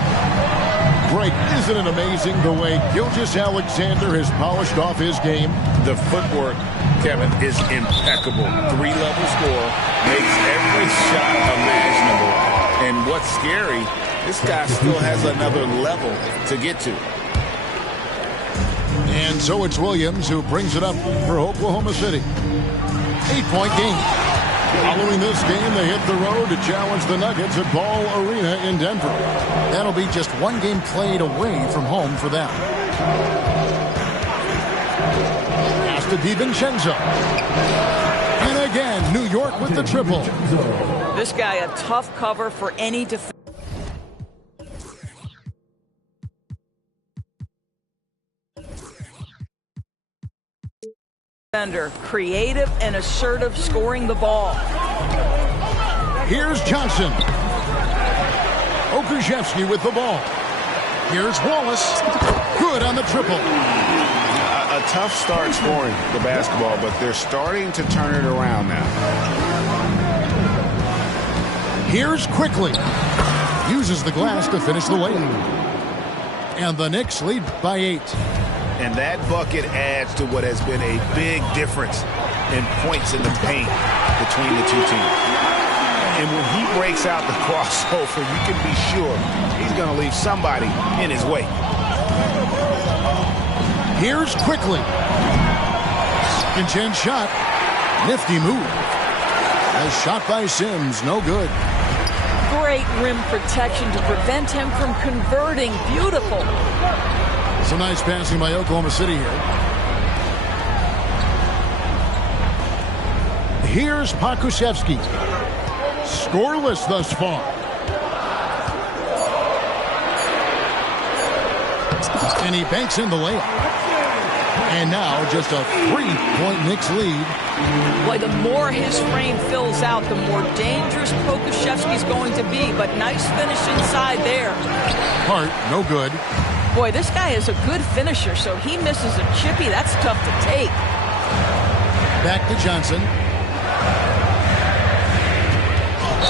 Greg, isn't it amazing the way Gilgeous-Alexander has polished off his game? The footwork, Kevin, is impeccable. 3-level score, makes every shot imaginable. And what's scary, this guy still has another level to get to. And so it's Williams who brings it up for Oklahoma City. 8-point game. Following this game, they hit the road to challenge the Nuggets at Ball Arena in Denver. That'll be just one game played away from home for them. Pass to DiVincenzo. And again, New York with the triple. This guy a tough cover for any defense. Creative and assertive scoring the ball. Here's Johnson. Okushevsky with the ball. Here's Wallace. Good on the triple. A tough start scoring the basketball, but they're starting to turn it around now. Here's Quickly. Uses the glass to finish the layup. And the Knicks lead by 8. And that bucket adds to what has been a big difference in points in the paint between the two teams. And when he breaks out the crossover, you can be sure he's going to leave somebody in his way. Here's quickly. Second chance shot. Nifty move. A shot by Sims, no good. Great rim protection to prevent him from converting. Beautiful. Some nice passing by Oklahoma City here. Here's Pokusevski. Scoreless thus far. And he banks in the layup. And now just a 3-point Knicks lead. Boy, the more his frame fills out, the more dangerous Pokusevski's going to be. But nice finish inside there. Hart, no good. Boy, this guy is a good finisher, so he misses a chippy. That's tough to take. Back to Johnson.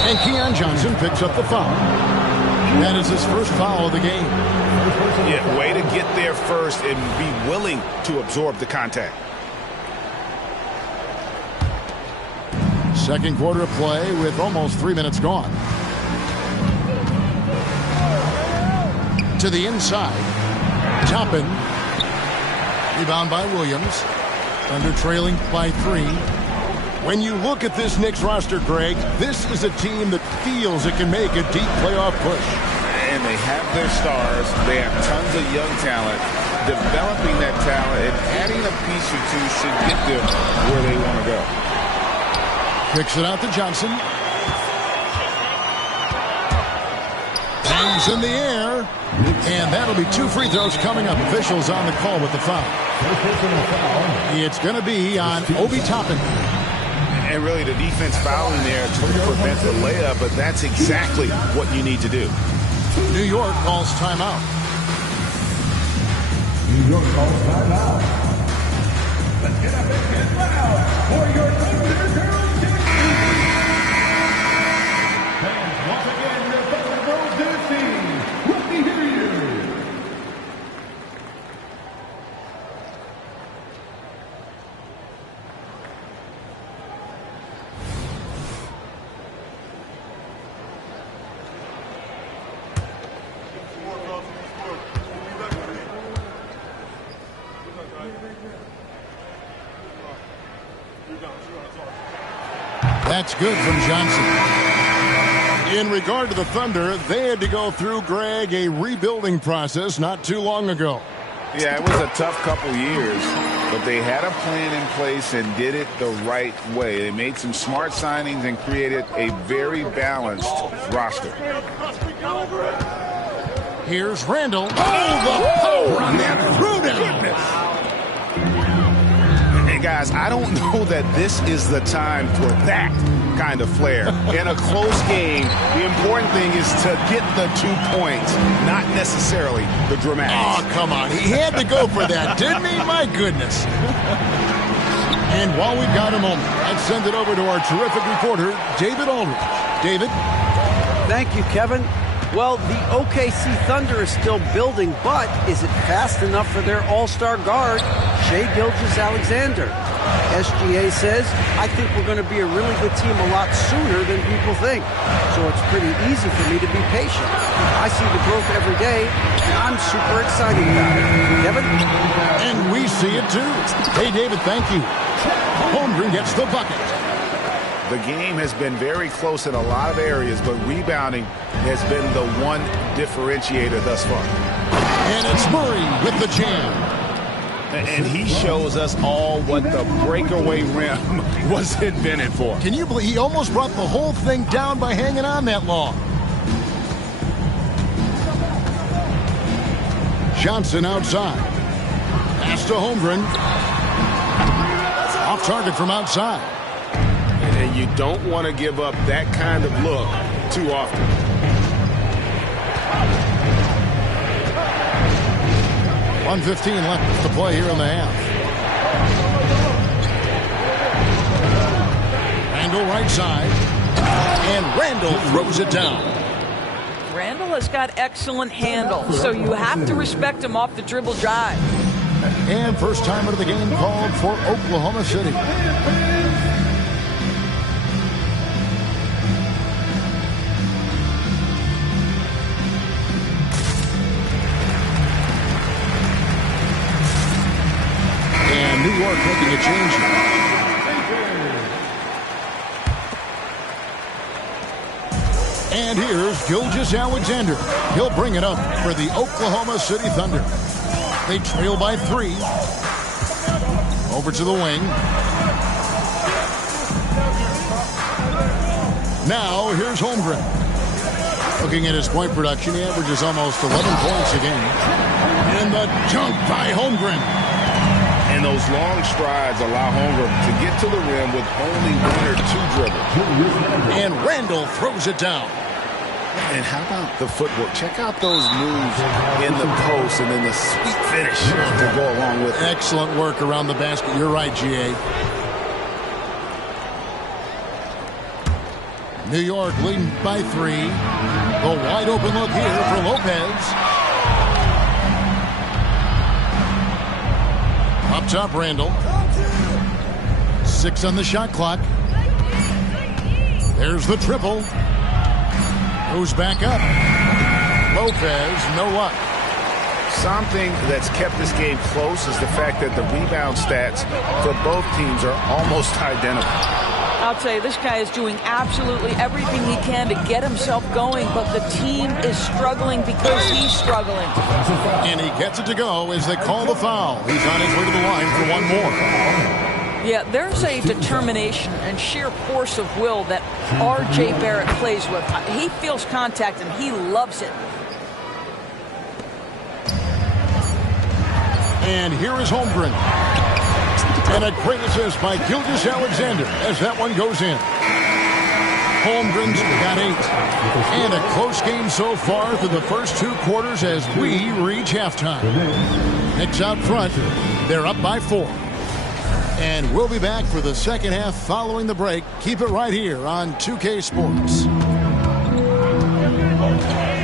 And Keon Johnson picks up the foul. That is his first foul of the game. Yeah, way to get there first and be willing to absorb the contact. Second quarter of play with almost 3 minutes gone. To the inside. Toppin. Rebound by Williams. Thunder trailing by 3. When you look at this Knicks roster, Greg, this is a team that feels it can make a deep playoff push. And they have their stars. They have tons of young talent. Developing that talent and adding a piece or two should get them where they want to go. Kicks it out to Johnson. Hangs in the air. And that'll be 2 free throws coming up. Officials on the call with the foul. It's going to be on Obi Toppin. And really the defense fouling there to prevent the layup, but that's exactly what you need to do. New York calls timeout. New York calls timeout. Let's get up and get loud for your Thunder Girls team. Fans, once again, your Thunder Girls dance team. Let me hear you. That's good from Johnson. In regard to the Thunder, they had to go through, Greg, a rebuilding process not too long ago. Yeah, it was a tough couple years, but they had a plan in place and did it the right way. They made some smart signings and created a very balanced roster. Here's Randall. Oh, the power on that throw-down. Guys, I don't know that this is the time for that kind of flair. In a close game, the important thing is to get the 2 points, not necessarily the dramatics. Oh, come on. He had to go for that, didn't he? My goodness. And while we've got a moment, let's send it over to our terrific reporter, David Aldridge. David? Thank you, Kevin. Well, the OKC Thunder is still building, but is it fast enough for their all-star guard, Shai Gilgeous-Alexander? SGA says, I think we're going to be a really good team a lot sooner than people think. So it's pretty easy for me to be patient. I see the growth every day, and I'm super excited about it. Kevin? And we see it too. Hey, David, thank you. Holmgren gets the bucket. The game has been very close in a lot of areas, but rebounding has been the one differentiator thus far. And it's Murray with the jam. And he shows us all what the breakaway rim was invented for. Can you believe he almost brought the whole thing down by hanging on that long? Johnson outside. Pass to Holmgren. Off target from outside. And you don't want to give up that kind of look too often. .115 left to play here in the half. Randall right side. And Randall throws it down. Randall has got excellent handle, so you have to respect him off the dribble drive. And first time out of the game called for Oklahoma City. going to change it. And here's Gilgeous-Alexander. He'll bring it up for the Oklahoma City Thunder. They trail by 3. Over to the wing. Now, here's Holmgren. Looking at his point production, he averages almost 11 points a game. And the dunk by Holmgren. And those long strides allow Holmgren to get to the rim with only 1 or 2 dribbles. And Randall throws it down. And how about the footwork? Check out those moves in the post and then the sweet finish to go along with it. Excellent work around the basket. You're right, G.A. New York leading by 3. A wide open look here for Lopez. Up top, Randall. 6 on the shot clock. There's the triple. Goes back up. Lopez, no luck. Something that's kept this game close is the fact that the rebound stats for both teams are almost identical. I'll tell you, this guy is doing absolutely everything he can to get himself going, but the team is struggling because he's struggling. And he gets it to go as they call the foul. He's on his way to the line for 1 more. Yeah, there's a determination and sheer force of will that R.J. Barrett plays with. He feels contact and he loves it. And here is Holmgren. And a great assist by Gilgeous-Alexander as that one goes in. Holmgren's got 8. And a close game so far through the first 2 quarters as we reach halftime. Knicks out front. They're up by 4. And we'll be back for the second half following the break. Keep it right here on 2K Sports.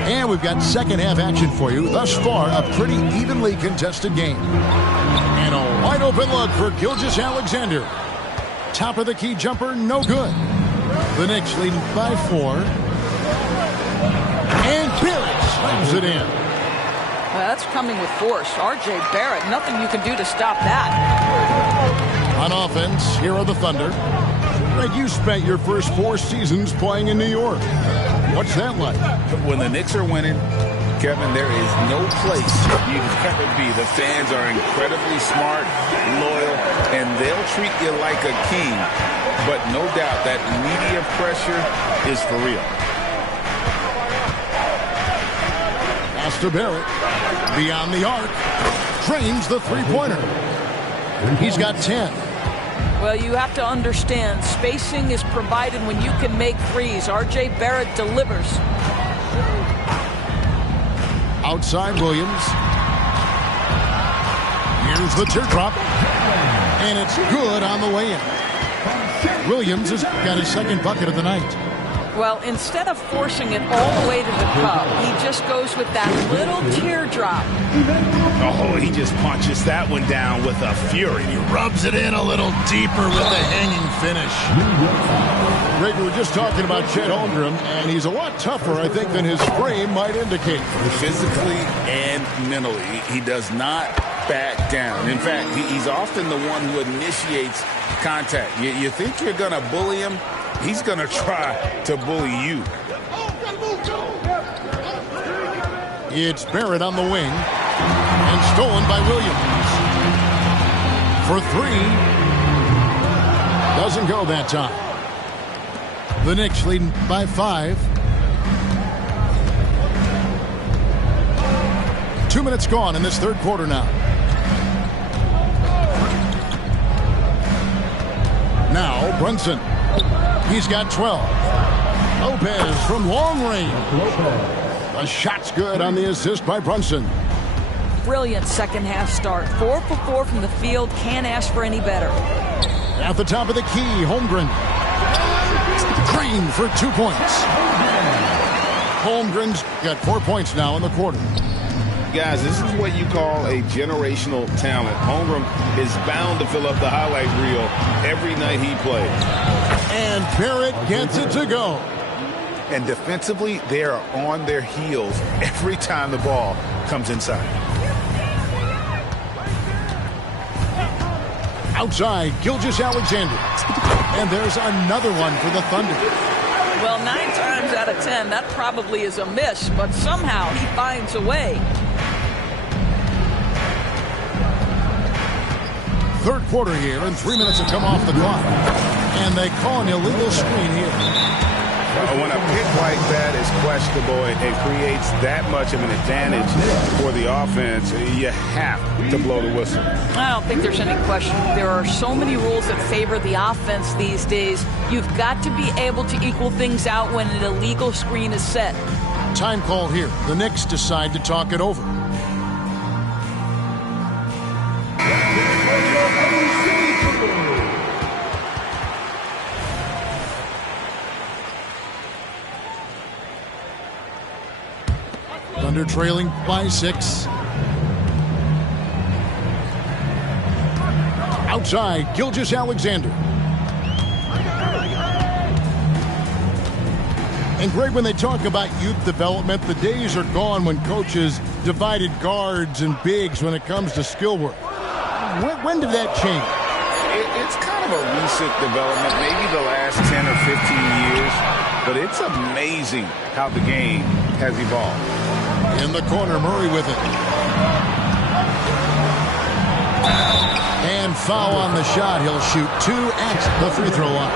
And we've got second half action for you. Thus far, a pretty evenly contested game. And a wide open look for Gilgeous-Alexander. Top of the key jumper, no good. The Knicks leading by 4. And Barrett slams it in. That's coming with force. R.J. Barrett, nothing you can do to stop that. On offense, here are the Thunder. Greg, you spent your first 4 seasons playing in New York. What's that like? When the Knicks are winning, Kevin, there is no place you'd rather be. The fans are incredibly smart, loyal, and they'll treat you like a king. But no doubt that media pressure is for real. Pass to Barrett. Beyond the arc. Drains the three-pointer. He's got 10. Well, you have to understand, spacing is provided when you can make threes. R.J. Barrett delivers. Outside Williams. Here's the teardrop. And it's good on the way in. Williams has got his second bucket of the night. Well, instead of forcing it all the way to the cup, he just goes with that little teardrop. Oh, he just punches that one down with a fury. He rubs it in a little deeper with the hanging finish. Greg, we were just talking about Chet Holmgren, and he's a lot tougher, I think, than his frame might indicate. Physically and mentally, he does not back down. In fact, he's often the one who initiates contact. You think you're going to bully him? He's going to try to bully you. It's Barrett on the wing. And stolen by Williams. For 3. Doesn't go that time. The Knicks leading by 5. 2 minutes gone in this third quarter now. Now Brunson. He's got 12. Lopez from long range. The shot's good on the assist by Brunson. Brilliant second half start. 4 for 4 from the field. Can't ask for any better. At the top of the key, Holmgren. Green for 2 points. Holmgren's got 4 points now in the quarter. Guys, this is what you call a generational talent. Holmgren is bound to fill up the highlight reel every night he plays. And Barrett gets it to go. And defensively, they are on their heels every time the ball comes inside. Outside, Gilgeous-Alexander. And there's another one for the Thunder. Well, 9 times out of 10, that probably is a miss, but somehow he finds a way. Third quarter here, and 3 minutes have come off the clock. And they call an illegal screen here. When a pick like that is questionable and creates that much of an advantage for the offense, you have to blow the whistle. I don't think there's any question. There are so many rules that favor the offense these days. You've got to be able to equal things out when an illegal screen is set. Time call here. The Knicks decide to talk it over. Thunder trailing by 6. Outside, Gilgeous-Alexander. And Greg, when they talk about youth development, the days are gone when coaches divided guards and bigs when it comes to skill work. When did that change? It's kind of a recent development, maybe the last 10 or 15 years, but it's amazing how the game has evolved. In the corner, Murray with it. And foul on the shot. He'll shoot 2 at the free throw line.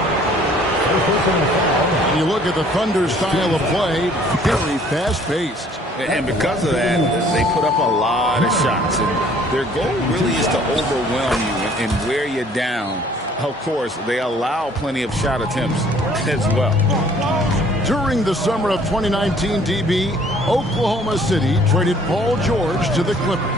You look at the Thunder style of play, very fast-paced. And because of that, they put up a lot of shots. And their goal really is to overwhelm you and wear you down. Of course, they allow plenty of shot attempts as well. During the summer of 2019, DB, Oklahoma City traded Paul George to the Clippers.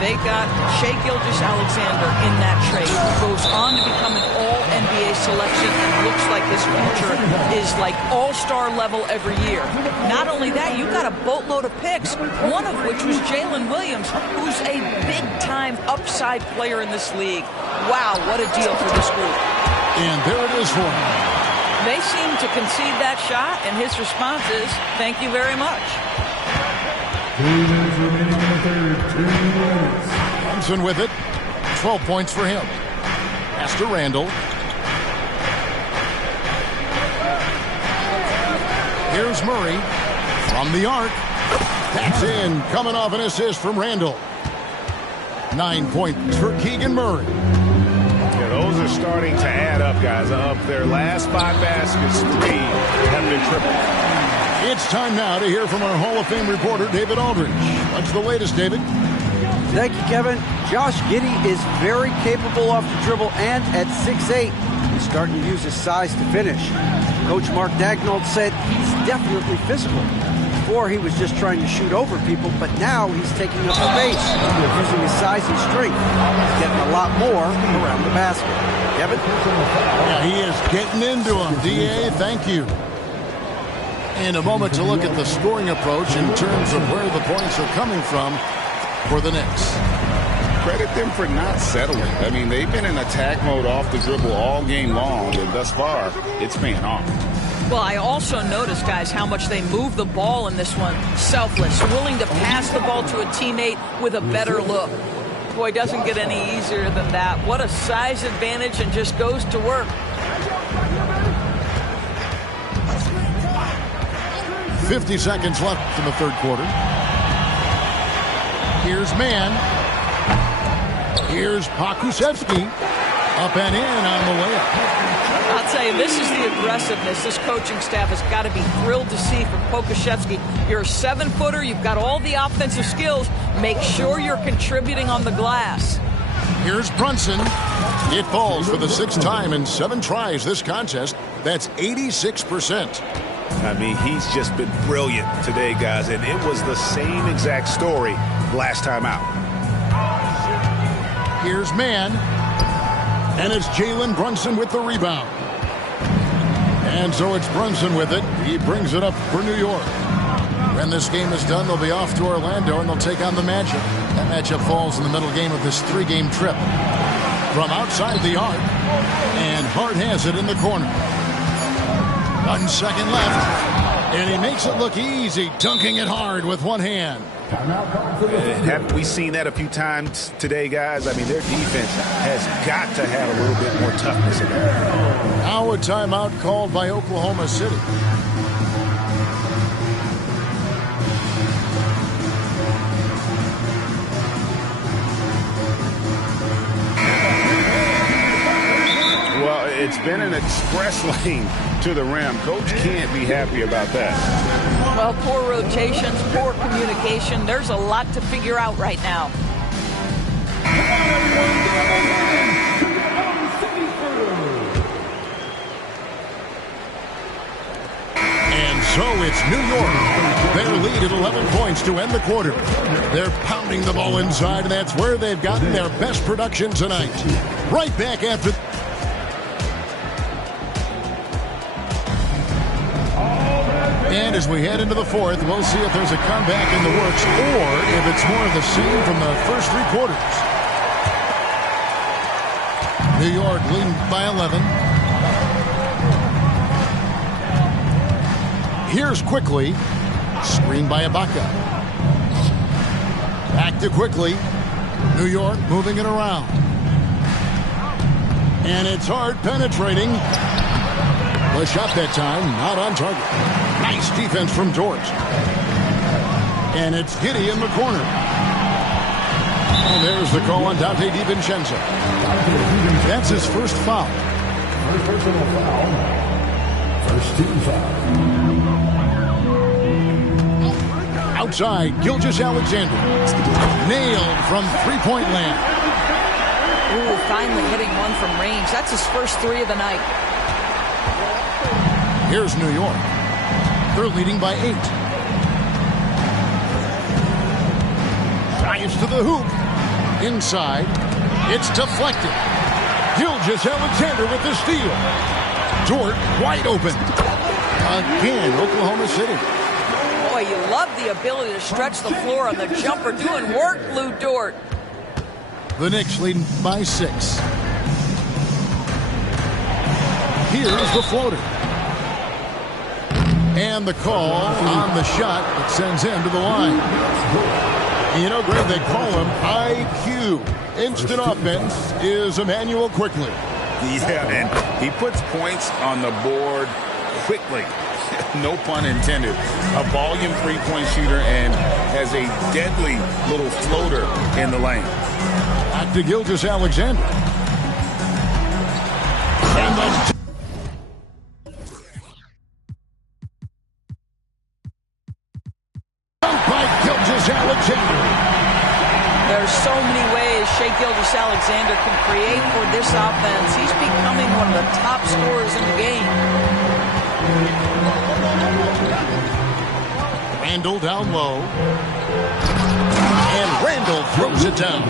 They got Shai Gilgeous-Alexander in that trade, who goes on to become an all-NBA selection and looks like his future is like all-star level every year. Not only that, you got a boatload of picks, one of which was Jalen Williams, who's a big-time upside player in this league. Wow, what a deal for this group. And there it is for him. They seem to concede that shot, and his response is, thank you very much. 3 minutes remaining in the third. 2 minutes. Thompson with it. 12 points for him. Pass to Randall. Here's Murray from the arc. That's in. Coming off an assist from Randall. 9 points for Keegan Murray. Yeah, those are starting to add up, guys. Up their last 5 baskets, 3 have been triple. It's time now to hear from our Hall of Fame reporter, David Aldridge. What's the latest, David? Thank you, Kevin. Josh Giddey is very capable off the dribble, and at 6'8", he's starting to use his size to finish. Coach Mark Daigneault said he's definitely physical. Before, he was just trying to shoot over people, but now he's taking up the base, using his size and strength. He's getting a lot more around the basket. Kevin? Yeah, he is getting into him. D.A., thank you. In a moment to look at the scoring approach in terms of where the points are coming from for the Knicks. Credit them for not settling. I mean, they've been in attack mode off the dribble all game long, and thus far, it's paying off. Well, I also noticed, guys, how much they move the ball in this one. Selfless, willing to pass the ball to a teammate with a better look. Boy, doesn't get any easier than that. What a size advantage, and just goes to work. 50 seconds left in the third quarter. Here's Mann. Here's Pokusevski. Up and in on the way up. I'll tell you, this is the aggressiveness this coaching staff has got to be thrilled to see from Pokusevski. You're a 7-footer. You've got all the offensive skills. Make sure you're contributing on the glass. Here's Brunson. It falls for the 6th time in 7 tries this contest. That's 86%. I mean, he's just been brilliant today, guys, and it was the same exact story last time out. Here's Mann, and it's Jalen Brunson with the rebound. And so it's Brunson with it. He brings it up for New York. When this game is done, they'll be off to Orlando, and they'll take on the Magic. That matchup falls in the middle game of this 3-game trip. From outside the arc, and Hart has it in the corner. 1 second left. And he makes it look easy, dunking it hard with one hand. Haven't we seen that a few times today, guys? I mean, their defense has got to have a little bit more toughness in it. Now a timeout called by Oklahoma City. Well, it's been an express lane to the rim. Coach can't be happy about that. Well, poor rotations, poor communication. There's a lot to figure out right now. And so it's New York. Their lead at 11 points to end the quarter. They're pounding the ball inside, and that's where they've gotten their best production tonight. Right back after... And as we head into the fourth, we'll see if there's a comeback in the works or if it's more of the same from the first three quarters. New York leading by 11. Here's Quickly. Screen by Ibaka. Back to Quickly. New York moving it around. And it's hard penetrating. The shot that time, not on target. Nice defense from George. And it's Giddey in the corner. And there's the call on Dante DiVincenzo. That's his first foul. First personal foul. First team foul. Outside, Gilgeous-Alexander. Nailed from three-point land. Ooh, finally hitting one from range. That's his first three of the night. Here's New York. They're leading by 8. Drives to the hoop. Inside. It's deflected. Gilgeous-Alexander with the steal. Dort wide open. Again, Oklahoma City. Boy, you love the ability to stretch the floor on the jumper. Doing work, Lou Dort. The Knicks leading by 6. Here's the floater. And the call on the shot that sends him to the line. You know, Greg, they call him IQ. Instant offense is Emmanuel Quickly. Yeah, and he puts points on the board quickly. No pun intended. A volume three-point shooter and has a deadly little floater in the lane. Back to Gilgeous-Alexander. And the Gilgeous-Alexander. There's so many ways Shai Gilgeous-Alexander can create for this offense. He's becoming one of the top scorers in the game. Randall down low. And Randall throws it down.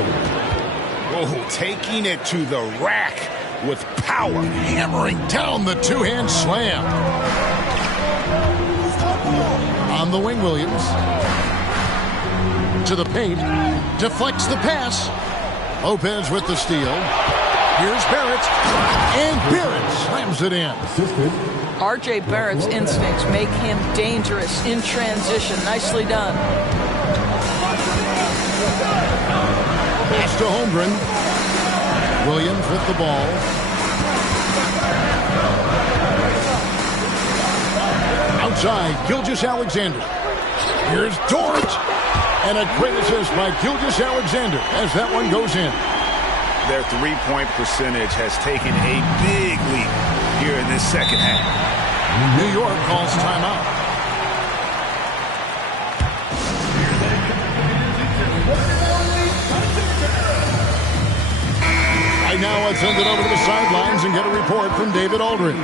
Oh, taking it to the rack with power. Hammering down the two-hand slam. On the wing, Williams. To the paint. Deflects the pass. Lopez with the steal. Here's Barrett. And Barrett slams it in. R.J. Barrett's instincts make him dangerous in transition. Nicely done. Pass to Holmgren. Williams with the ball. Outside, Gilgeous-Alexander. Here's Dort. And a great assist by Gilgeous-Alexander as that one goes in. Their three-point percentage has taken a big leap here in this second half. New York calls timeout. Right now, let's send it over to the sidelines and get a report from David Aldridge.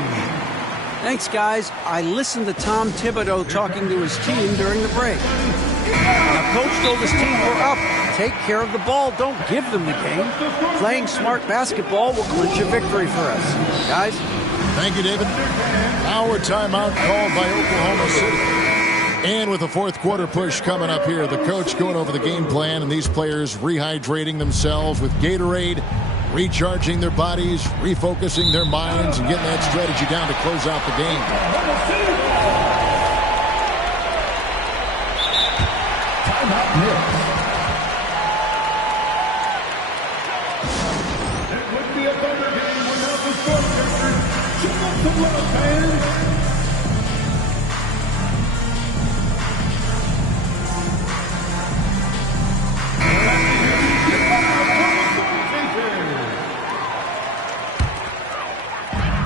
Thanks, guys. I listened to Tom Thibodeau talking to his team during the break. Now, Coach told his team, we're up. Take care of the ball. Don't give them the game. Playing smart basketball will clinch a victory for us. Guys? Thank you, David. Our timeout called by Oklahoma City. And with the fourth quarter push coming up here, the coach going over the game plan and these players rehydrating themselves with Gatorade, recharging their bodies, refocusing their minds, and getting that strategy down to close out the game. Timeout Knicks. It would be a better game without the score takers. Show us some love, fans.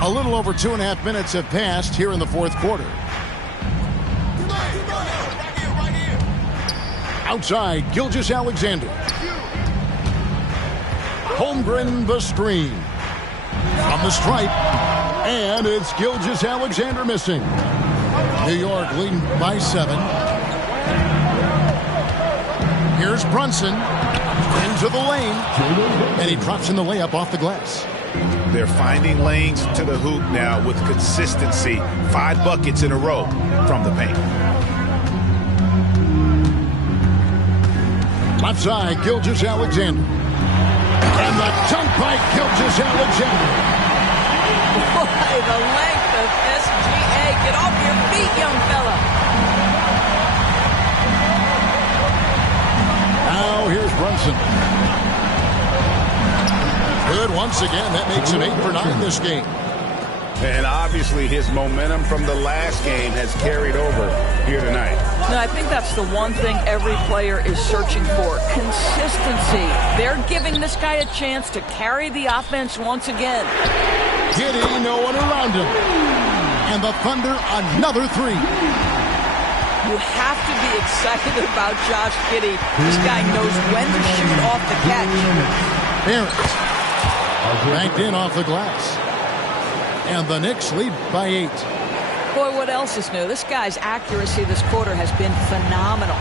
A little over 2.5 minutes have passed here in the fourth quarter. Outside, Gilgeous-Alexander. Holmgren the screen. From the stripe. And it's Gilgeous-Alexander missing. New York leading by 7. Here's Brunson. Into the lane. And he drops in the layup off the glass. They're finding lanes to the hoop now with consistency. 5 buckets in a row from the paint. Left side, Gilgeous-Alexander. And the dunk by Gilgeous-Alexander. Boy, the length of SGA. Get off your feet, young fella. Now here's Brunson. Good once again. That makes him 8 for 9 this game. And obviously his momentum from the last game has carried over here tonight. No, I think that's the one thing every player is searching for. Consistency. They're giving this guy a chance to carry the offense once again. Giddey, no one around him. And the Thunder, another 3. You have to be excited about Josh Giddey. This guy knows when to shoot off the catch. Barrett. Banked in off the glass. And the Knicks lead by 8. Boy, what else is new? This guy's accuracy this quarter has been phenomenal.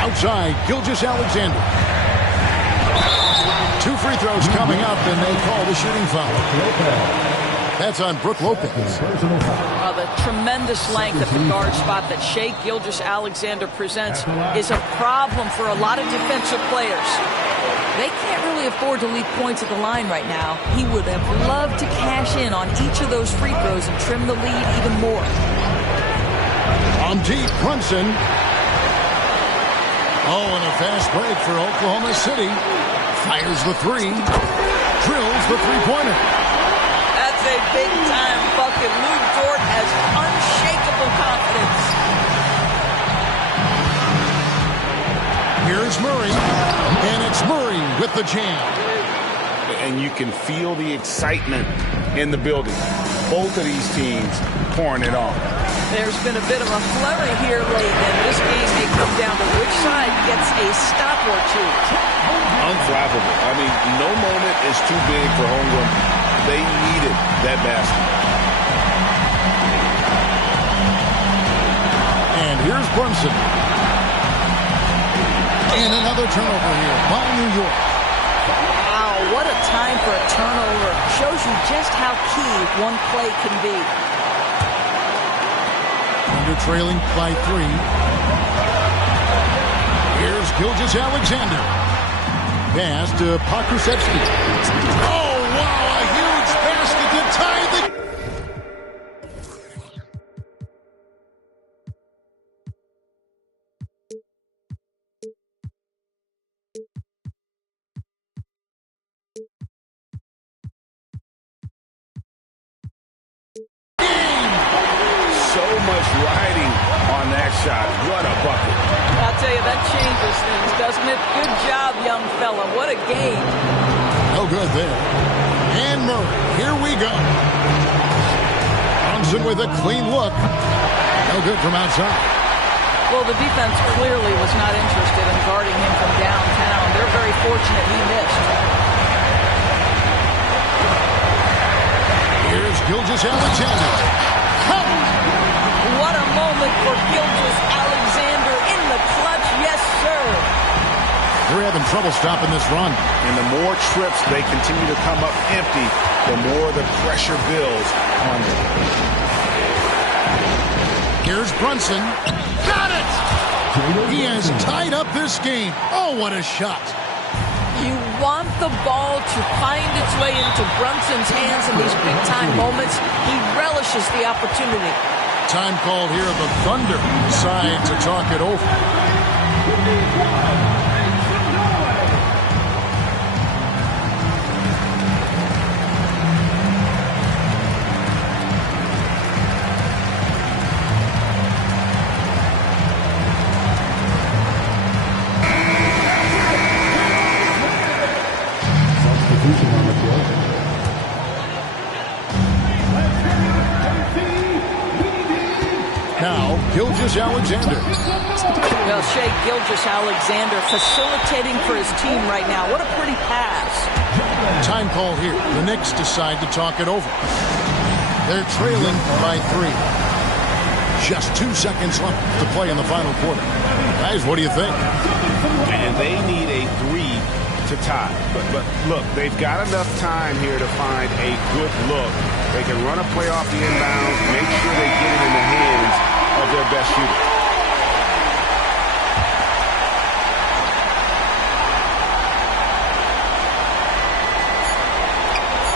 Outside, Gilgeous-Alexander. 2 free throws coming up, and they call the shooting foul. That's on Brook Lopez. The tremendous length at the guard spot that Shai Gilgeous-Alexander presents is a problem for a lot of defensive players. They can't really afford to leave points at the line right now. He would have loved to cash in on each of those free throws and trim the lead even more. On deep, Brunson. Oh, and a fast break for Oklahoma City. Fires the 3. Drills the three-pointer. That's a big-time bucket. Lou Dort has unshakable confidence. Here's Murray, and it's Murray with the jam. And you can feel the excitement in the building. Both of these teams pouring it on. There's been a bit of a flurry here late, and this game may come down to which side gets a stop or two. Unflappable. I mean, no moment is too big for homegrown. They needed that basket. And here's Brunson. And another turnover here by New York. Wow, what a time for a turnover. Shows you just how key one play can be. Under trailing by 3. Here's Gilgeous-Alexander. Pass to Pokusevski. Oh, wow, a huge basket to tie the... So much riding on that shot. What a bucket. I'll tell you, that changes things, doesn't it? Good job, young fella. What a game. No good there. And Murray, here we go. Brunson with a clean look. No good from outside. Well, the defense clearly was not interested in guarding him from downtown. They're very fortunate he missed. Here's Gilgeous-Alexander. What a moment for Gilgeous-Alexander in the clutch. Yes, sir. They're having trouble stopping this run. And the more trips they continue to come up empty, the more the pressure builds on them. Here's Brunson. Got it! He has tied up this game. Oh, what a shot. You want the ball to find its way into Brunson's hands in these big-time moments. He relishes the opportunity. Time called here. The Thunder decide to talk it over. Now, Gilgeous-Alexander. Well, Shai Gilgeous-Alexander facilitating for his team right now. What a pretty pass. Time called here. The Knicks decide to talk it over. They're trailing by 3. Just 2 seconds left to play in the final quarter. Guys, what do you think? And they need a 3 to tie. But look, they've got enough time here to find a good look. They can run a play off the inbound, make sure they get it in the hands of their best shooter.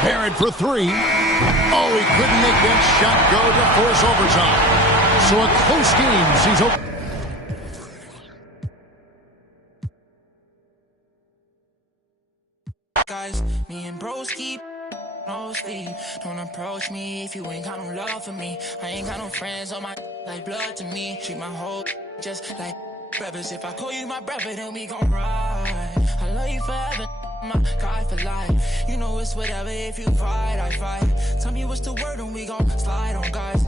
Barrett for 3. Oh, he couldn't make that shot go to force overtime. So a close game sees open. Guys, me and bros keep no sleep. Don't approach me if you ain't got no love for me. I ain't got no friends on my like blood to me. Treat my whole just like brothers. If I call you my brother, then we gon' ride. I love you forever, my guy for life. You know it's whatever. If you fight, I fight. Tell me what's the word and we gon' slide on, guys.